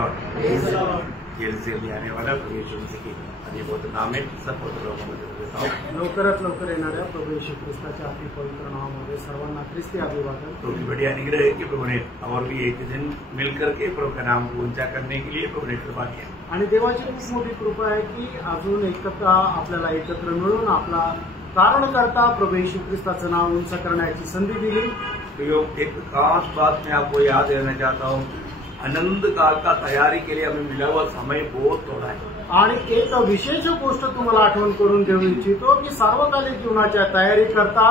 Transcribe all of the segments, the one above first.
Gel आने वाला प्रभु यीशु मसीह की अधिभूत नाम में सब पवित्र लोगों को देता हूँ। लवकरात लवकर येणाऱ्या प्रभू येशू ख्रिस्ताच्या अति पवित्र नावामध्ये सर्वांना ख्रिस्ती अभिवादन। प्रभु की बड़ी अनुग्रह है कि प्रभु ने और भी एक दिन मिलकर के प्रभु का नाम को ऊंचा करने के लिए प्रभु ने कृपा किया आणि देवाची खूप मोठी कृपा आहे की अजून आपल्याला एकत्र मिळून आपला कारणकर्ता प्रभू येशू ख्रिस्ताचं नाव उंच करण्याची संधी दिली। तो एक खास बात मैं आपको याद देना चाहता हूँ, आनंद काल का तैयारी के लिए हमें मिला हुआ समय बहुत थोड़ा है। आणि एक विशेष गोष्ट तुम्हाला आठवण करून देऊ इच्छितो की सार्वकालिक जीवनाच्या तयारी करता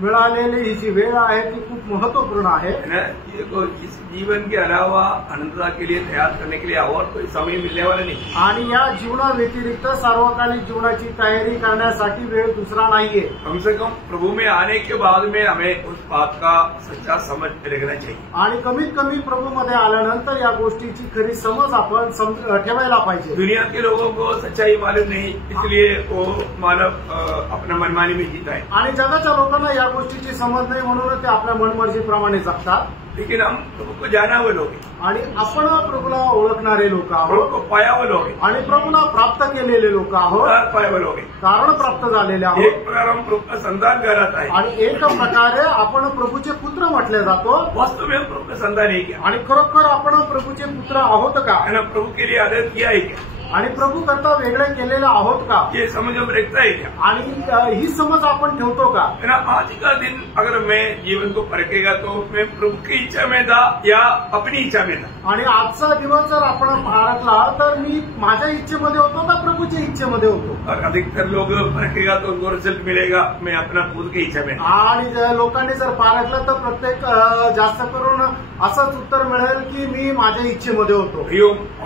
मिळालेली ही जी वेळ आहे ती खूप महत्वपूर्ण आहे। इस जीवन के अलावा अनंतता के लिए तैयार करने के लिए और कोई समय मिलने वाला नहीं। आणि या जीवना व्यतिरिक्त सार्वकालिक जीवनाची तयारी करण्यासाठी वेळ दुसरा नाहीये। कम से कम प्रभु में आने के बाद में हमें उस बात का सच्चा समझ रखना चाहिए आणि कमीत कमी प्रभू मध्ये आल्यानंतर या गोष्टीची खरी समज आपण ठेवायला पाहिजे। दुनिया के लोगों को सच्चाई मालूम नहीं, इसलिए वो मानव अपना मनमानी में जीता है। आणि जगाच्या लोकांना या गोष्टीची समज नाही म्हणून ते आपल्या मनमर्जीप्रमाणे जगतात। लेकिन हम प्रभु को जाना हुए लोग हैं आणि आपण प्रभूला ओळखणारे लोक प्रभु आहोत को पाया हुए लोग हैं आणि प्रभूला प्राप्त केलेले लोक आहोत, पाया हुए लोग हैं। कारण प्राप्त झालेले आहोत। एक प्रकार हम प्रभु का संतान कहलाता है आणि एक प्रकारे आपण प्रभूचे पुत्र म्हटले जातो। वास्तव में हम प्रभु का संतान है क्या? आणि खरोखर आपण प्रभूचे पुत्र आहोत का? है ना, प्रभु के लिए आदर किया है क्या? आणि प्रभू करता वेगळे केलेले आहोत का? ये समझ हम रखता है क्या? आणि ही समज आपण ठेवतो का? है ना, आज का दिन अगर मैं जीवन को परखेगा तो मैं प्रभु की इच्छा में था या अपनी इच्छा में था। आणि आजचा दिवस जर आपण पाळला तर मी माझ्या इच्छेमध्ये होतो का प्रभूच्या इच्छेमध्ये होतो? और अधिकतर लोग परखेगा तो उनको रिजल्ट मिलेगा मैं अपना खुद की इच्छा में था। आणि लोकांनी जर पारखलं तर प्रत्येक जास्त करून असंच उत्तर मिळेल की मी माझ्या इच्छेमध्ये होतो।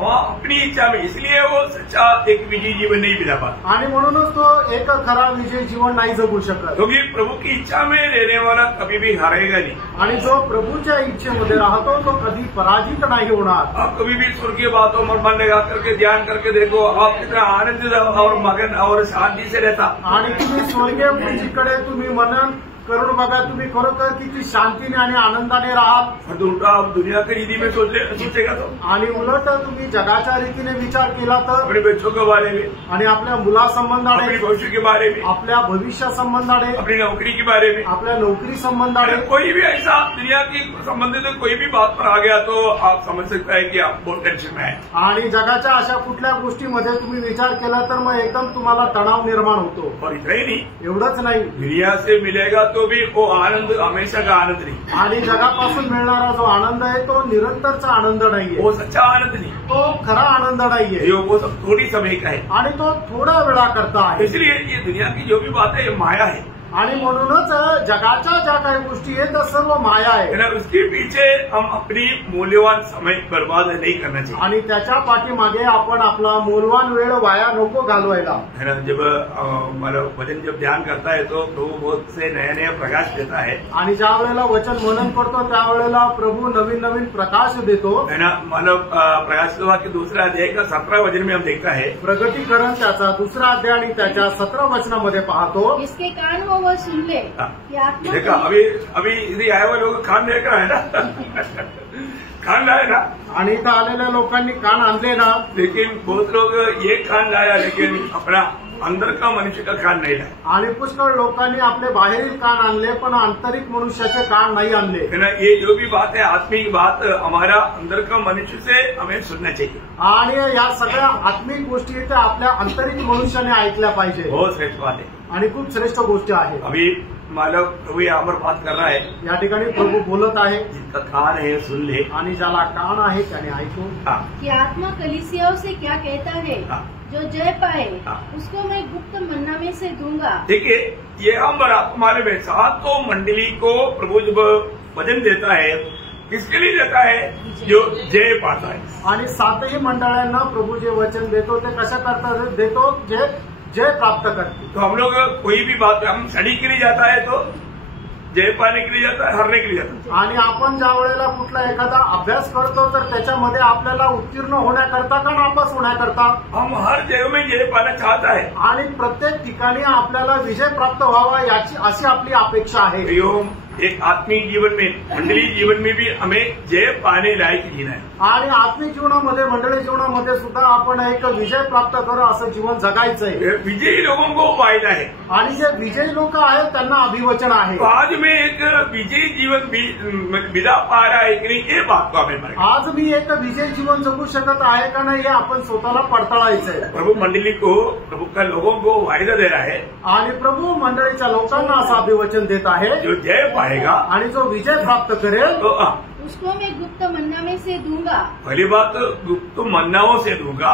अपनी इच्छा में, इसलिए वो सच्चा एक विजयी जीवन नहीं बिता पाता। आणि म्हणूनच तो एक खरा विजयी जीवन नाही जगू शकत। क्योंकि प्रभु की इच्छा में रहने वाला कभी भी हारेगा नहीं। आणि जो प्रभूच्या इच्छेमध्ये राहतो तो कधी पराजित नाही होणार। आप कभी भी स्वर्गीय बातों में मन लगा करके ध्यान करके देखो, आप कितना आनंदित और मगन और शांति से रहता। आणि तुम्ही स्वर्गीय गुरुजीकडे तुम्ही मनन करून बघा, तुम्ही खरोखर किती शांतीने आणि आनंदाने राहाल। और उल्टा आप दुनिया की रीति में सोचेगा तो, आणि उलट तुम्ही जगाच्या रीतीने विचार केला तर, अपने बच्चों के बारे में, आणि आपल्या मुलासंबंधाने, अपने भविष्य के बारे में, आपल्या भविष्य संबंधाने, अपनी नौकरी के बारे में, आपल्या नोकरी संबंधाने, कोई भी ऐसा दुनिया की संबंधित कोई भी बात पर आ गया तो आप समझ सकता है कि आप बहुत टेंशन में है। आणि जगाच्या अशा कुठल्या गोष्टीमध्ये तुम्ही विचार केला तर मग एकदम तुम्हाला तणाव निर्माण होतो। और इतना ही नहीं, एवढंच नाही, दुनिया से मिलेगा तो भी वो आनंद हमेशा का आनंद नहीं। आणि जगापासून मिळणारा जो आनंद आहे तो निरंतरचा आनंद नाहीये, वो सच्चा आनंद नहीं, तो खरा आनंद नाहीये, वो सब थोड़ी समय का है। आणि तो थोड्या वेळा करता आहे। इसलिए ये दुनिया की जो भी बात है ये माया है। आणि म्हणूनच जगाच्या ज्या काही गोष्टी आहेत त्या सर्व माया आहे। उसके पीछे हम अपनी मूल्यवान समय बर्बाद नहीं करना चाहिए। आणि त्याच्या पाठीमागे आपण आपला मूल्यवान वेळ वाया नको घालवायला। है ना, जब मतलब वचन जब ध्यान करता है तो प्रभु बहुत से नया नया प्रकाश देता है। आणि ज्या वेळेला वचन मनन करतो त्यावेळेला प्रभु नवीन नवीन प्रकाश देतो। है ना, मतलब प्रकाश के दूसरा अध्याय का 17 वचन में हम देखता है, प्रगतीकरण त्याचा दुसरा अध्याय आणि त्याच्या 17 वचनामध्ये पाहतो, इसके कान वो सुन ले कि आत्मा देखा अभी इधर आए हुए लोग कान देखा है ना कान लाए ना, आणि इथं आलेल्या लोकांनी कान आणले ना, लेकिन बहुत लोग ये कान लाया लेकिन अपना अंदर का मनुष्य का कान नहीं लाया। आणि पुष्कळ लोकांनी आपले बाहेरील कान आणले पण आंतरिक मनुष्याचे कान नाही आणले। है ना, ये जो भी बात है आत्मिक बात हमारा अंदर का मनुष्य से हमें सुनना चाहिए। आणि या सगळ्या आत्मिक गोष्टी त्या आपल्या आंतरिक मनुष्याने ऐकल्या पाहिजे। बहुत श्रेष्ठ बात है आणि खूप श्रेष्ठ गोष्ट आहे। अभी मालव प्रभु यहाँ पर बात कर रहा है, या ठिकाणी प्रभू बोलत आहे, जिसका कान है सुन ले, आणि ज्याला कान आहे त्याने ऐकू। कि आत्मा कलीसियाओं से क्या कहता है, जो जय पाए उसको मैं गुप्त मन्ना में से दूंगा। देखिए ये हम आपको मालूम है, सातों मंडली को प्रभु जब वचन देता है किसके लिए देता है, जो जय पाता है। आणि सातही मंडळांना प्रभू जे वचन देतो ते कशा करता देतो, जे जय प्राप्त करते। तो हम लोग कोई भी बात हम स्टडी के लिए जाता है तो जय पाने के लिए जाता है, हारने के लिए जाता है। आणि आपण ज्या वेळेला कुठला एखादा अभ्यास करतो तर त्याच्यामध्ये आपल्याला उत्तीर्ण होण्याकरता का नापास होण्याकरता, हम हर जय में जय पाना चाहता है। आणि प्रत्येक ठिकाणी आपल्याला विजय प्राप्त व्हावा याची अशी आपली अपेक्षा आहे। एक आत्मीय जीवन में, मंडली जीवन में भी हमें जय पाने लायक जीना है. आणि आत्मिक जीवनामध्ये, मंडळी जीवनामध्ये सुद्धा आपण एक विजय प्राप्त करू असं जीवन जगायचंय. विजयी लोगों को फायदा है. आणि जे विजयी लोक आहेत त्यांना अभिवचन आहे. तो आज में एक विजयी जीवन बिता पा रहा है कि नहीं, ये बात को हमें मालूम. आज मी एक विजयी जीवन जगू शकत आहे का नाही हे आपण स्वतःला पडताळायचंय. प्रभु मंडली को, प्रभु का लोगों को वायदा दे रहा है. आणि प्रभु मंडळीच्या लोकांना असं अभिवचन देत आहे, जो जय पाएगा आणि जो विजय प्राप्त करेल तो उसको मैं गुप्त मन्ना में से दूंगा. पहली बात गुप्त मन्नाओं से दूंगा.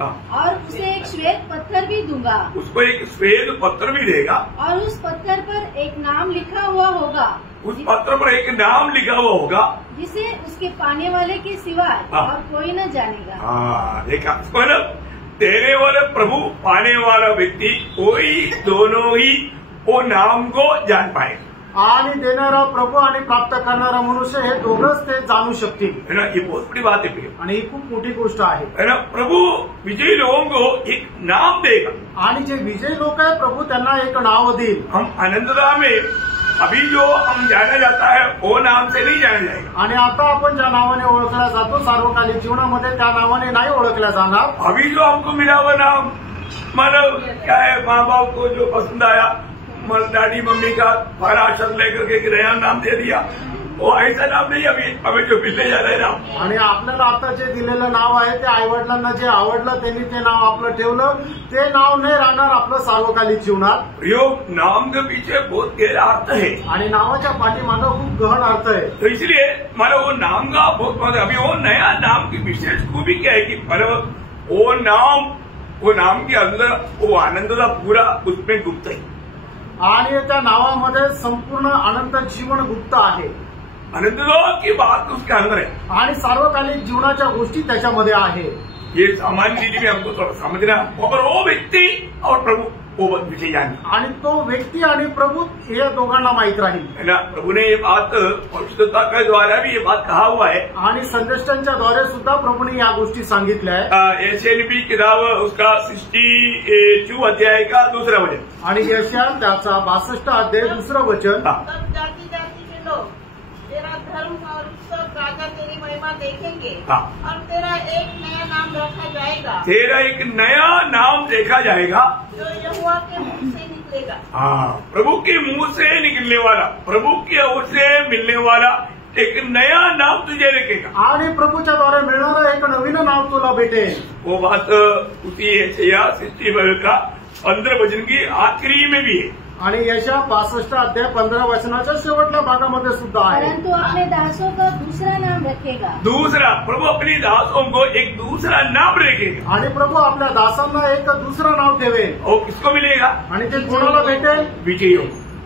और उसे एक श्वेत पत्थर भी दूंगा. उसको एक श्वेत पत्र भी देगा. और उस पत्थर पर एक नाम लिखा हुआ होगा. उस पत्र पर एक नाम लिखा हुआ होगा जिसे उसके पाने वाले के सिवाय और कोई न जानेगा. हाँ, देखा देने वाला प्रभु, पाने वाला व्यक्ती, कोई दोनों ही वो नाम को जान पाएगा. आणि देणारा प्रभू आणि प्राप्त करणारा मनुष्य हे दोघंच ते जाणू शकतील. है ना, ये बहुत बड़ी बात है. आणि ही खूप मोठी गोष्ट आहे. है ना, प्रभु विजयी लोगों को एक नाम देगा. आणि जे विजयी लोक आहे प्रभू त्यांना एक नाव देईल. हम आनंददा में अभी जो हम जाना जाता है वो नाम से नहीं जाना जाएगा. आणि आता आपण ज्या नावाने ओळखल्या जातो सार्वकालिक जीवनामध्ये त्या नावाने नाही ओळखल्या जाणार. अभी जो हमको मिला हुआ नाम, मतलब क्या है, माँ बाप को जो पसंद आया, डैडी मम्मी का सारा अक्षर लेकर के एक नया नाम दे दिया, वो ऐसा नाम नहीं. अभी हमें जो मिलने जा रहा है नाम, आणि आपल्याला आता जे दिलेलं नाव आहे ते आईवडिलांना जे आवडलं त्यांनी ते नाव आपलं ठेवलं, ते नाव नाही राहणार आपलं सार्वकालिक जीवनात. यो नाम के पीछे बहुत गहरा अर्थ है. आणि नावाच्या पाठीमागं खूप गहन अर्थ आहे. तो इसलिए मतलब वो नाम का बहुत मतलब अभी वो नया नाम की विशेष खूबी क्या है कि मतलब वो नाम के अंदर वो आनंद का पूरा उसमें गुप्त है. आणि त्या नावामध्ये संपूर्ण अनंत जीवन गुप्त आहे. आनंदों की बात उसके अंदर है. आणि सार्वकालिक जीवनाच्या गोष्टी त्याच्यामध्ये आहे. ये सामान्य रीति में हमको थोड़ा समझना, और वो व्यक्ति और प्रभु वो विषय जानना. आणि तो व्यक्ती आणि प्रभु हे दोघांना माहित राहील. है ना, प्रभु ने ये बात परिशुद्धता के द्वारा भी ये बात कहा हुआ है. आणि संदेष्टांच्या द्वारे सुद्धा प्रभूने या गोष्टी सांगितल्या आहे. यशायाह नबी किताब उसका 62 अध्याय का 2रा वचन. आणि यशायाह त्याचा 62 अध्याय 2रं वचन. जाति जाति के लोग तेरा धर्म और उत्सव राजा तेरी महिमा देखेंगे. और तेरा एक नया नाम रखा जाएगा. तेरा एक नया नाम देखा जाएगा जो यहोवा के मुंह से निकलेगा. हाँ, प्रभु के मुंह से निकलने वाला, प्रभु की ओर से मिलने वाला एक नया नाम तुझे रखेगा. आणि प्रभूच्या द्वारे मिळणारं एक नवीन नाव तुला भेटेल. वो बात उसी यशायाह 62 का 15 वचन की आखिरी में भी है. आणि यशायाह 65 अध्याय 15 वचनाच्या शेवटल्या भागामध्ये सुद्धा आहे. परंतु अपने दासों का दूसरा नाम रखेगा. दूसरा, प्रभु अपनी दासों को एक दूसरा नाम रखेगा. आणि प्रभू आपल्या दासांना एक दुसरं नाव ठेवेल. और किसको मिलेगा? आणि ते कोणाला भेटेल? विजयी.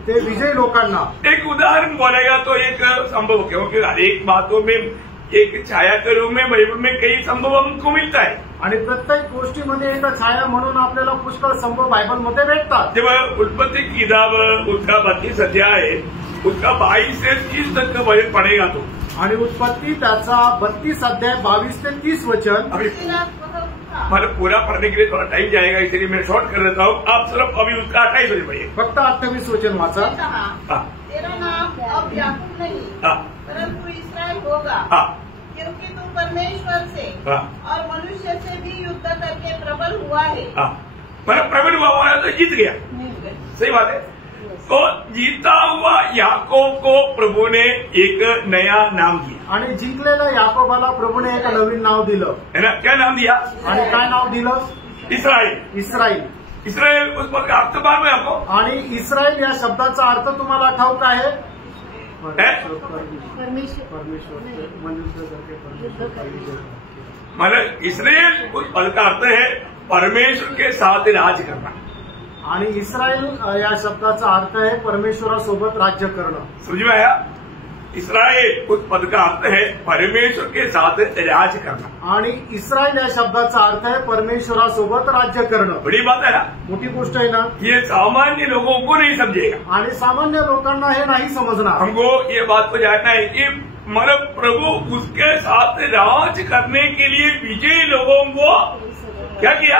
ते विजयी लोकांना. एक उदाहरण बोलेगा तो एक संभव, क्योंकि हर एक बातों में एक छाया के रूप में बाइबल में कई संभव हमको मिलता है. आणि प्रत्येक गोष्टीमध्ये एक छाया म्हणून आपल्याला पुष्कळ संभव बायबलमध्ये भेटतात. जब उत्पत्ति की किताब उसका 32 अध्याय है, उसका 22 से 30 तक का वचन पढ़ेगा तो. आणि उत्पत्ति त्याचा 32 अध्याय 22 ते 30 वचन. अभी मतलब पूरा पढ़ने के लिए थोड़ा टाइम जाएगा, इसलिए मैं शॉर्ट कर देता हूँ. आप सिर्फ अभी उसका 28 वचन पढ़िए. फक्त 28 वचन वाचा. तेरा नाम अब याकूब नहीं परंतु इस्राएल होगा. क्योंकि तू परमेश्वर से और मनुष्य से भी युद्ध करके प्रबल हुआ है. प्रबल हुआ तो जीत गया. सही बात है. तो जीता हुआ याकूब को प्रभु ने एक नया नाम दिया. आणि जिंकलेल्या याकोबाला प्रभूने एक नवीन नाव दिलं. है ना, क्या नाम दिया? आणि काय नाव दिलं? इस्राएल. इस्राएल. इस्राएल उस पद का अर्थ मालूम है आपको? आणि इस्राएल या शब्दाचा अर्थ तुम्हाला ठाऊक आहे? मतलब इस्राएल उस पद का अर्थ है परमेश्वर के साथ राज करना. आणि इस्राएल या शब्दाचा अर्थ आहे परमेश्वरासोबत राज्य करणं. समझ में आया? इस्राएल उस पद का अर्थ है परमेश्वर के साथ राज करना. आणि इस्राएल या शब्दाचा अर्थ आहे परमेश्वरासोबत राज्य करणं. बड़ी बात है ना, मोठी गोष्ट आहे ना. ये सामान्य लोगों को नहीं समझेगा. आणि सामान्य लोकांना हे नाही समजणार. हमको ये बात को जानना है कि मतलब प्रभु उसके साथ राज करने के लिए विजयी लोगों को क्या किया?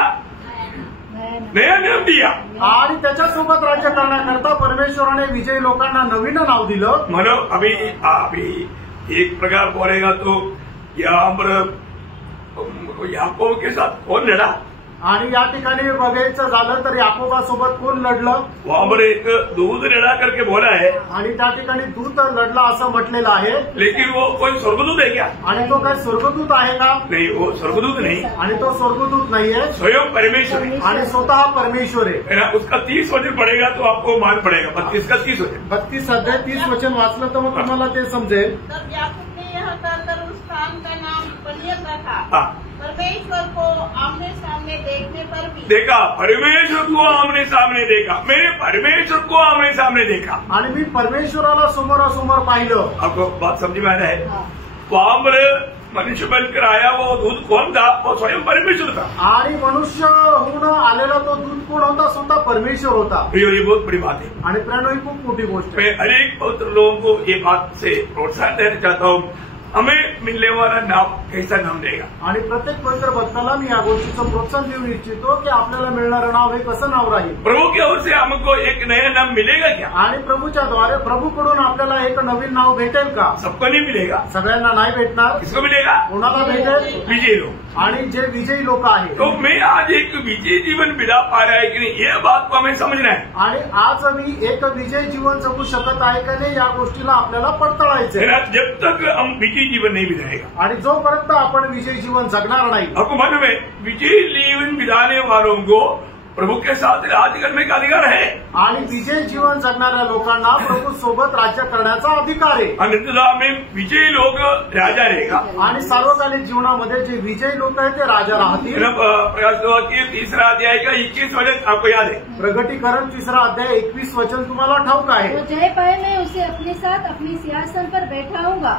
नया नाम दिया आणि त्याच्यासोबत राज्य करण्याकरता परमेश्वराने विजयी लोकांना नवीन नाव दिलं. म्हणून अभी एक प्रकार बोलेगा तो यहाँ पर याकोब के साथ कौन लड़ा. आणि या ठिकाणी बघायचं झालं तर याकोबासोबत कोण लढलं. वहां पर एक दूध लड़ा करके बोला है. आणि त्या ठिकाणी दूत लढला असं म्हटलेलं आहे. लेकिन वो कोई स्वर्गदूत है क्या. आणि तो काय स्वर्गदूत आहे का. नहीं, वो स्वर्गदूत नहीं. आणि तो स्वर्गदूत नाहीये, स्वयं परमेश्वर है. आणि स्वतः परमेश्वर आहे. उसका 30 वचन पड़ेगा तो आपको मान पड़ेगा. 32 का 30 वचन. 32 अध्याय 30 वचन वाचलं तर मग तुम्हाला ते समजेल. तब याकूब ने यह कहकर उस स्थान का नाम पनीर रखा. परमेश्वर को आमने सामने देखने पर भी देखा. परमेश्वर को आमने सामने देखा. मैंने परमेश्वर को आमने सामने देखा. आणि मी परमेश्वराला समोरासमोर पाहिलं. आपको बात समझ में आ रहा है. वहां पर मनुष्य बनकर आया वो दूध कौन था. वो स्वयं परमेश्वर था. आणि मनुष्य होऊन आलेला तो दूत कोण होता. स्वतः परमेश्वर होता. ये बहुत बड़ी बात है. आणि प्रेरणा ही खूप मोठी गोष्ट आहे. मैं हर एक पवित्र लोगों को ये बात से प्रोत्साहन देना चाहता हूँ. हमें मिलने वाला नाम कैसा नाम देगा. आणि प्रत्येक पवित्र भक्ताला मी या गोष्टीचं प्रोत्साहन देऊ इच्छितो की आपल्याला मिळणारं नाव हे कसं नाव राहील. प्रभु की ओर से हमको एक नया नाम मिलेगा क्या. आणि प्रभूच्या द्वारे प्रभूकडून आपल्याला एक नवीन नाव भेटेल का. सबको नहीं मिलेगा. सगळ्यांना नाही भेटणार. किसको मिलेगा. कोणाला भेटेल. विजयी लोग. आणि जे विजयी लोक आहेत. तो मैं आज एक विजयी जीवन बिता पा रहा है कि नहीं, ये बात को हमें समझना है. आणि आज मी एक विजयी जीवन जगू शकत आहे का नाही या गोष्टीला आपल्याला पडताळायचं आहे. जब तक हम विजयी जीवन नहीं बिताएगा. आणि जोपर्यंत आपण विजयी जीवन जगणार नाही. आपको मालूम है विजयी जीवन बिताने वालों को प्रभु के साथ राज्य करने का अधिकार है. आणि विजयी जीवन जगणाऱ्या लोकांना प्रभू सोबत राज्य करण्याचा अधिकार आहे. अनंतता में विजयी लोग राजा रहेगा. आणि सार्वकालिक जीवनामध्ये जे विजयी लोक आहेत ते राजा राहतील. प्रकाश की 3रा अध्याय का 21 वचन आपको याद है. प्रगटीकरण 3रा अध्याय 21 वचन तुम्हाला ठाऊक आहे. वो जय पाए मैं उसे अपने साथ अपने सिंहासन पर बैठाऊंगा.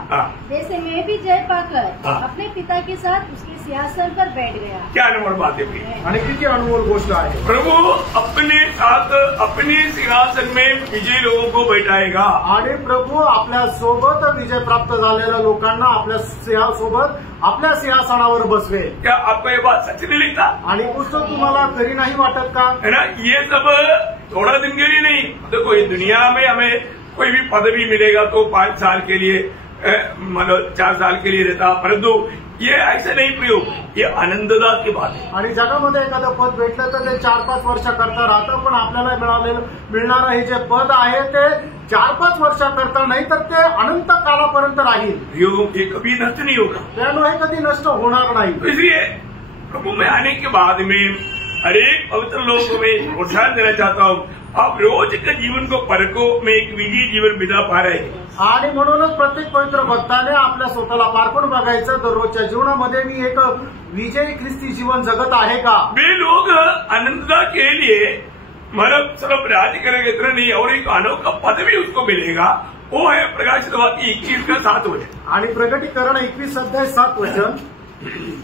जैसे मैं भी जय पाकर अपने पिता के साथ उसके सिंहासन पर बैठ गया. क्या अनमोल बात है. आणि किती अनमोल गोष्ट आहे. प्रभु अपने साथ अपने सिंहासन में विजयी लोगों को बैठाएगा. आणि प्रभू आपल्या सोबत विजय प्राप्त झालेल्या लोकांना आपल्या सोबत आपल्या सिंहासनावर बसवेल. क्या आपको ये बात सच नहीं लगता. आणि पुस्तक तुम्हाला खरी नाही वाटत का. है ना. ये सब थोड़ा दिन के लिए नहीं. देखो ये दुनिया में हमें कोई भी पदवी मिलेगा तो 5 साल के लिए मतलब 4 साल के लिए रहता. परंतु ये ऐसे नहीं प्रयोग. ये आनंददात की बात है. आणि जगामध्ये एखादं पद भेटलं तर ते 4-5 वर्ष करता राहतं. पण आपल्याला मिळणारं हे जे पद आहे ते 4-5 वर्ष करता नाही तर ते अनंत कालापर्यंत राहील. ये कभी नष्ट नहीं होगा. त्यामुळे हे कधी नष्ट होणार नाही. इसलिए प्रभु में आने के बाद में हर एक पवित्र लोगों को मैं प्रोत्साहन देना चाहता हूँ. आप रोज के जीवन को परखो. में एक विजयी जीवन बिता पा रहे हैं. आणि म्हणूनच प्रत्येक पवित्र भक्ताने आपल्या स्वतःला पारखून बघायचं. दररोजच्या जीवनामध्ये मी एक विजयी ख्रिस्ती जीवन जगत आहे का. वे लोग अनंतता के लिए मतलब सिर्फ राज्य करेंगे इतना नहीं और एक अनोखा पद भी उसको मिलेगा. वो है प्रकाशित वाक्य 21 का 7 वचन. आणि प्रगटीकरण 21 अध्याय 7 वचन.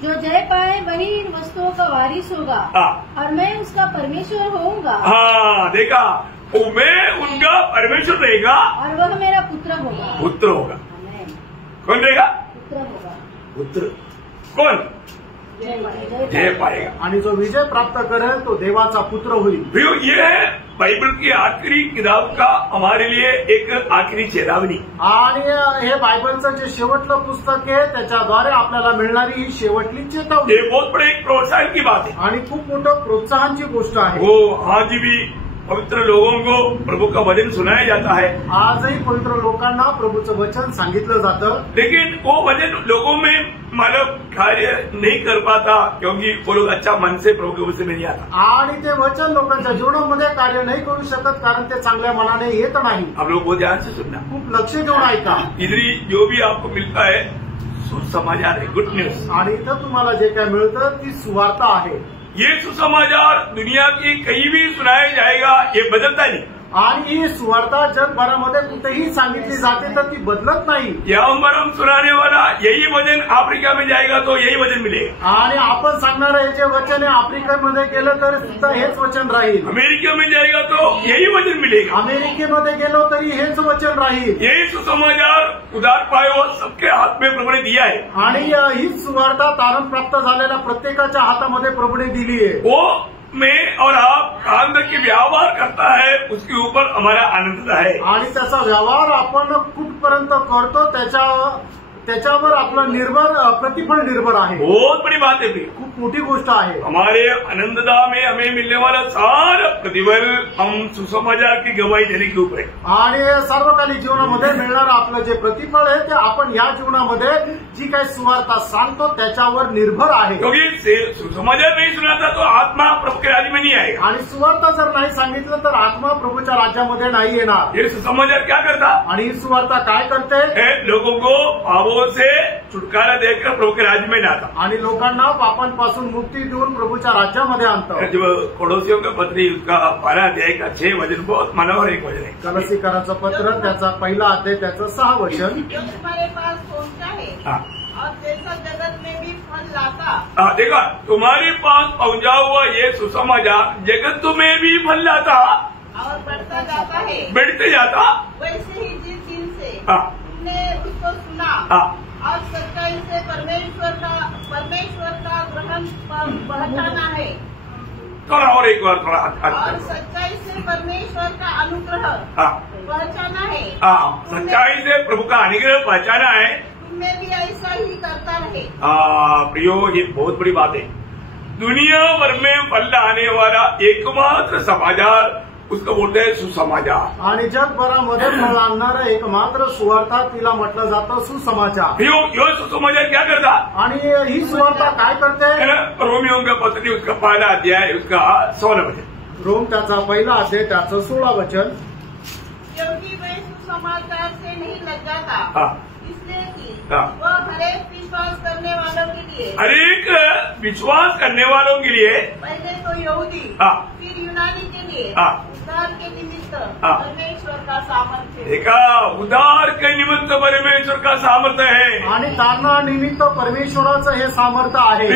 जो जय पाए वही इन वस्तुओं का वारिस होगा. और मैं उसका परमेश्वर होऊंगा. हाँ देखा. मैं उनका परमेश्वर रहेगा. और वह मेरा पुत्र होगा. पुत्र होगा. कौन रहेगा. पुत्र होगा. पुत्र कौन. जय पाएगा. आणि जो विजय प्राप्त करेल तो देवाचा पुत्र होईल. ये है बाइबल की आखिरी किताब का हमारे लिए एक आखिरी चेतावनी. आणि हे बायबलचं जे शेवटलं पुस्तक आहे त्याच्याद्वारे आपल्याला मिळणारी ही शेवटली चेतावणी. ये बहुत बड़े एक प्रोत्साहन की बात है. आणि खूप मोठं प्रोत्साहनची गोष्ट आहे. वो आज भी पवित्र लोगों को प्रभु का वचन सुनाया जाता है. आजही पवित्र लोकांना प्रभूचं वचन सांगितलं जातं. लेकिन वो वचन लोगों में मतलब कार्य नहीं कर पाता क्योंकि वो लोग अच्छा मन से प्रभु के वचन में नहीं आता. आणि ते वचन लोकांच्या जीवनामध्ये कार्य नाही करू शकत कारण ते चांगल्या मनाने येत नाही. आप लोग बहुत ध्यान से सुनना. खूप लक्ष देऊन ऐका. इधरी जो भी आपको मिलता है सुसमाचार है. Good news. आणि इथं तुम्हाला जे काय मिळतं ती सुवार्ता आहे. ये सुसमाचार दुनिया की कहीं भी सुनाया जाएगा. ये बदलता नहीं. आणि ही सुवार्ता जगभरामध्ये कुठेही सांगितली जाते तर ती बदलत नाही. हम सुनाने वाला यही वचन अफ्रीका में जाएगा तो यही वचन मिलेगा. आणि आपण सांगणारं हे जे वचन आहे आफ्रिकेमध्ये गेलं तर सुद्धा हेच वचन राहील. अमेरिका में जाएगा तो यही वचन मिलेगा. अमेरिकेमध्ये गेलो तरी हेच वचन राहील. यही सुसमाचार उधार पाए और सबके हाथ में प्रभु ने दिया है. आणि हीच सुवार्ता तारण प्राप्त झालेल्या प्रत्येकाच्या हातामध्ये प्रभूने दिली आहे. वो में और आप अंदर की व्यवहार करता है उसके ऊपर हमारा आनंद है। आणि त्याचा व्यवहार आपण कुठपर्यंत करतो त्याच्यावर आपलं प्रतिफल निर्भर आहे। बहुत बड़ी बात है, खूप मोठी गोष्ट आहे। हमारे आनंददा में हमें मिलने वाला सारा प्रतिफल हम सुसमाचार की गवाही देने के ऊपर है। आणि सार्वकालिक जीवनामध्ये मिळणारं आपलं जे प्रतिफल आहे ते आपण या जीवनामध्ये जी काही सुवार्ता सांगतो त्याच्यावर निर्भर आहे। क्योंकि सुसमाचार नहीं सुनाता तो आत्मा प्रभु के राज्य में नहीं आएगा। आणि सुवार्ता जर नाही सांगितलं तर आत्मा प्रभूच्या राज्यामध्ये नाही येणार। ये सुसमाचार क्या करता? आणि ही सुवार्ता काय करते? लोगों को पापों से छुटकारा देकर प्रभु के राज्य में लाता आणि लोकांना पापांपासून मुक्ती देऊन प्रभूच्या राज्यामध्ये आणतं। जो पड़ोसियों का पत्री उसका पहला अध्याय का 6 वचन बहुत मनोहर एक वचन है। कलसीकराचं पत्र त्याचा पहिला अध्याय त्याचं 6 वचन। जो तुम्हारे पास पहुंचा है और जैसा जगत में भी फल लाता। देखा, तुम्हारे पास पहुंचा हुआ ये सुसमाचार जगत में भी फल लाता और बढ़ता जाता है, बढ़ते जाता। वैसे ही जिस दिन से तुमने उसको सुना और सच्चाई से परमेश्वर का ग्रहण पहचाना है। थोड़ा और एक बार थोड़ा और सच्चाई से परमेश्वर का अनुग्रह पहचाना है। सच्चाई से प्रभु का अनुग्रह पहचाना है। तुमने भी ऐसा ही करता रहे। प्रियो, ये बहुत बड़ी बात है। दुनिया भर में फल लाने वाला एकमात्र समाचार उसको बोलते हैं सुसमाचार। आणि जगभरामध्ये फळ आणणारं एकमात्र सुवार्ता तिला म्हटलं जातं सुसमाचार। यो सुसमाचार क्या करता? आणि ही सुवार्ता काय करते? रोमियों का पत्री उसका पहला अध्याय उसका 16 वचन। रोम त्याचा पहिला अध्याय त्याचं 16 वचन। क्योंकि वे सुसमाचार से नहीं लज्जाता, इसलिए कि वह हरेक विश्वास करने वालों के लिए पहले तो यहूदी फिर यूनानी के लिए उद्धार के निमित्त परमेश्वर का सामर्थ्य। देखा, उद्धार के निमित्त परमेश्वर का सामर्थ्य है। आणि तारणानिमित्त परमेश्वराचं हे सामर्थ्य आहे।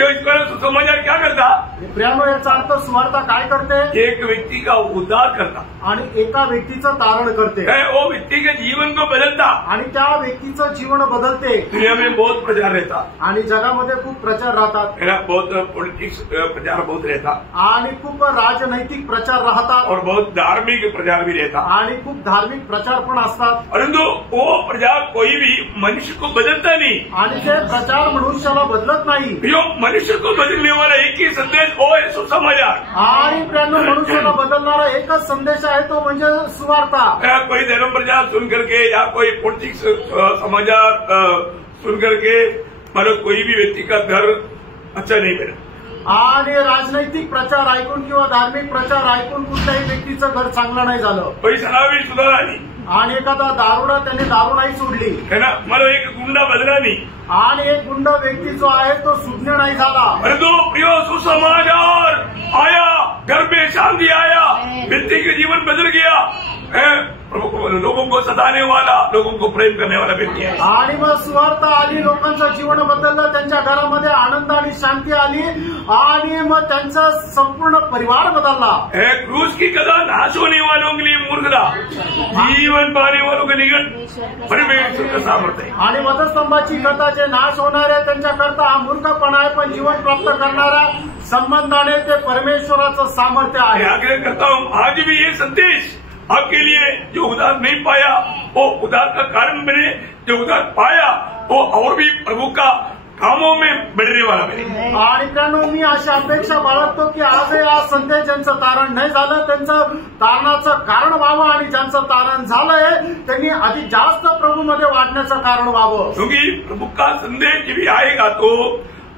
सुसमाचार क्या करता? प्रियानो, याचा अर्थ सुवार्ता काय करते? एक व्यक्ति का उद्धार करता आणि एका व्यक्तीचं तारण करते। वो व्यक्ति के जीवन को बदलता आणि त्या व्यक्तीचं जीवन बदलते। दुनिया में बहुत प्रचार रहता आणि जगामध्ये खूप प्रचार राहतात। बहुत पॉलिटिक्स प्रचार बहुत रहता आणि खूप राजनैतिक प्रचार राहतात और बहुत धार्मिक प्रचार भी रहता आणि खूप धार्मिक प्रचार पण असतात। परंतु वो प्रचार कोई भी मनुष्य को बदलता नहीं। आणि ते प्रचार मनुष्याला बदलत नाही। यो मनुष्य को बदलने वाला एक ही संदेश वो है सुसमाचार। आणि प्रियानो, मनुष्याला बदलणारा एकच संदेश आहे, तो म्हणजे सुवार्ता। कोई धर्म प्रचार सुन करके या कोई पॉलिटिक्स समाचार सुन करके मतलब कोई भी व्यक्ति का घर अच्छा नहीं बना। आणि राजनैतिक प्रचार ऐकून किंवा धार्मिक प्रचार ऐकून कुठल्याही व्यक्तीचं घर चांगलं नाही झालं। कोई शराबी सुधारा नहीं आणि एखादा दारुडा त्याने दारू नाही सोडली है ना, मला एक गुंडा बदला नहीं आणि एक गुंड व्यक्ती जो आहे तो सुज्ञ नाही झाला। परंतु प्रियो, सुसमाचार आया, घर में शांति आया, व्यक्ति के जीवन बदल गया। लोगों को सताने वाला, लोगों को प्रेम करने वाला व्यक्ति है। आणि मग सुवार्ता आली, लोकांचं जीवन बदललं, त्यांच्या घरामध्ये आनंद आणि शांती आली आणि मग त्यांचा संपूर्ण परिवार बदलला। क्रूस की कदा नाश होने वालों के लिए मूर्खता, जीवन पाने वालों के निकट परमेश्वर का सामर्थ्य है। आणि वधस्तंभाची कथा जे नाश होणारे त्यांच्याकरता हा मूर्खपणा आहे, पण जीवन प्राप्त करणारा संबंधाने ते परमेश्वराचं सामर्थ्य आहे। आग्रह करता हूँ, आज भी ये संदेश आपके लिए जो उद्धार नहीं पाया वो उद्धार का कारण बने, जो उद्धार पाया वो और भी प्रभु का कामों में बढ़ने वाला बने। आणि त्यानं मी अशी अपेक्षा बाळगतो की आज हा संदेश ज्यांचं तारण नाही झालं त्यांचं तारणाचं कारण व्हावं आणि ज्यांचं तारण झालंय त्यांनी अधिक जास्त प्रभूमध्ये वाढण्याचं कारण व्हावं। क्योंकि प्रभु का संदेश भी आएगा तो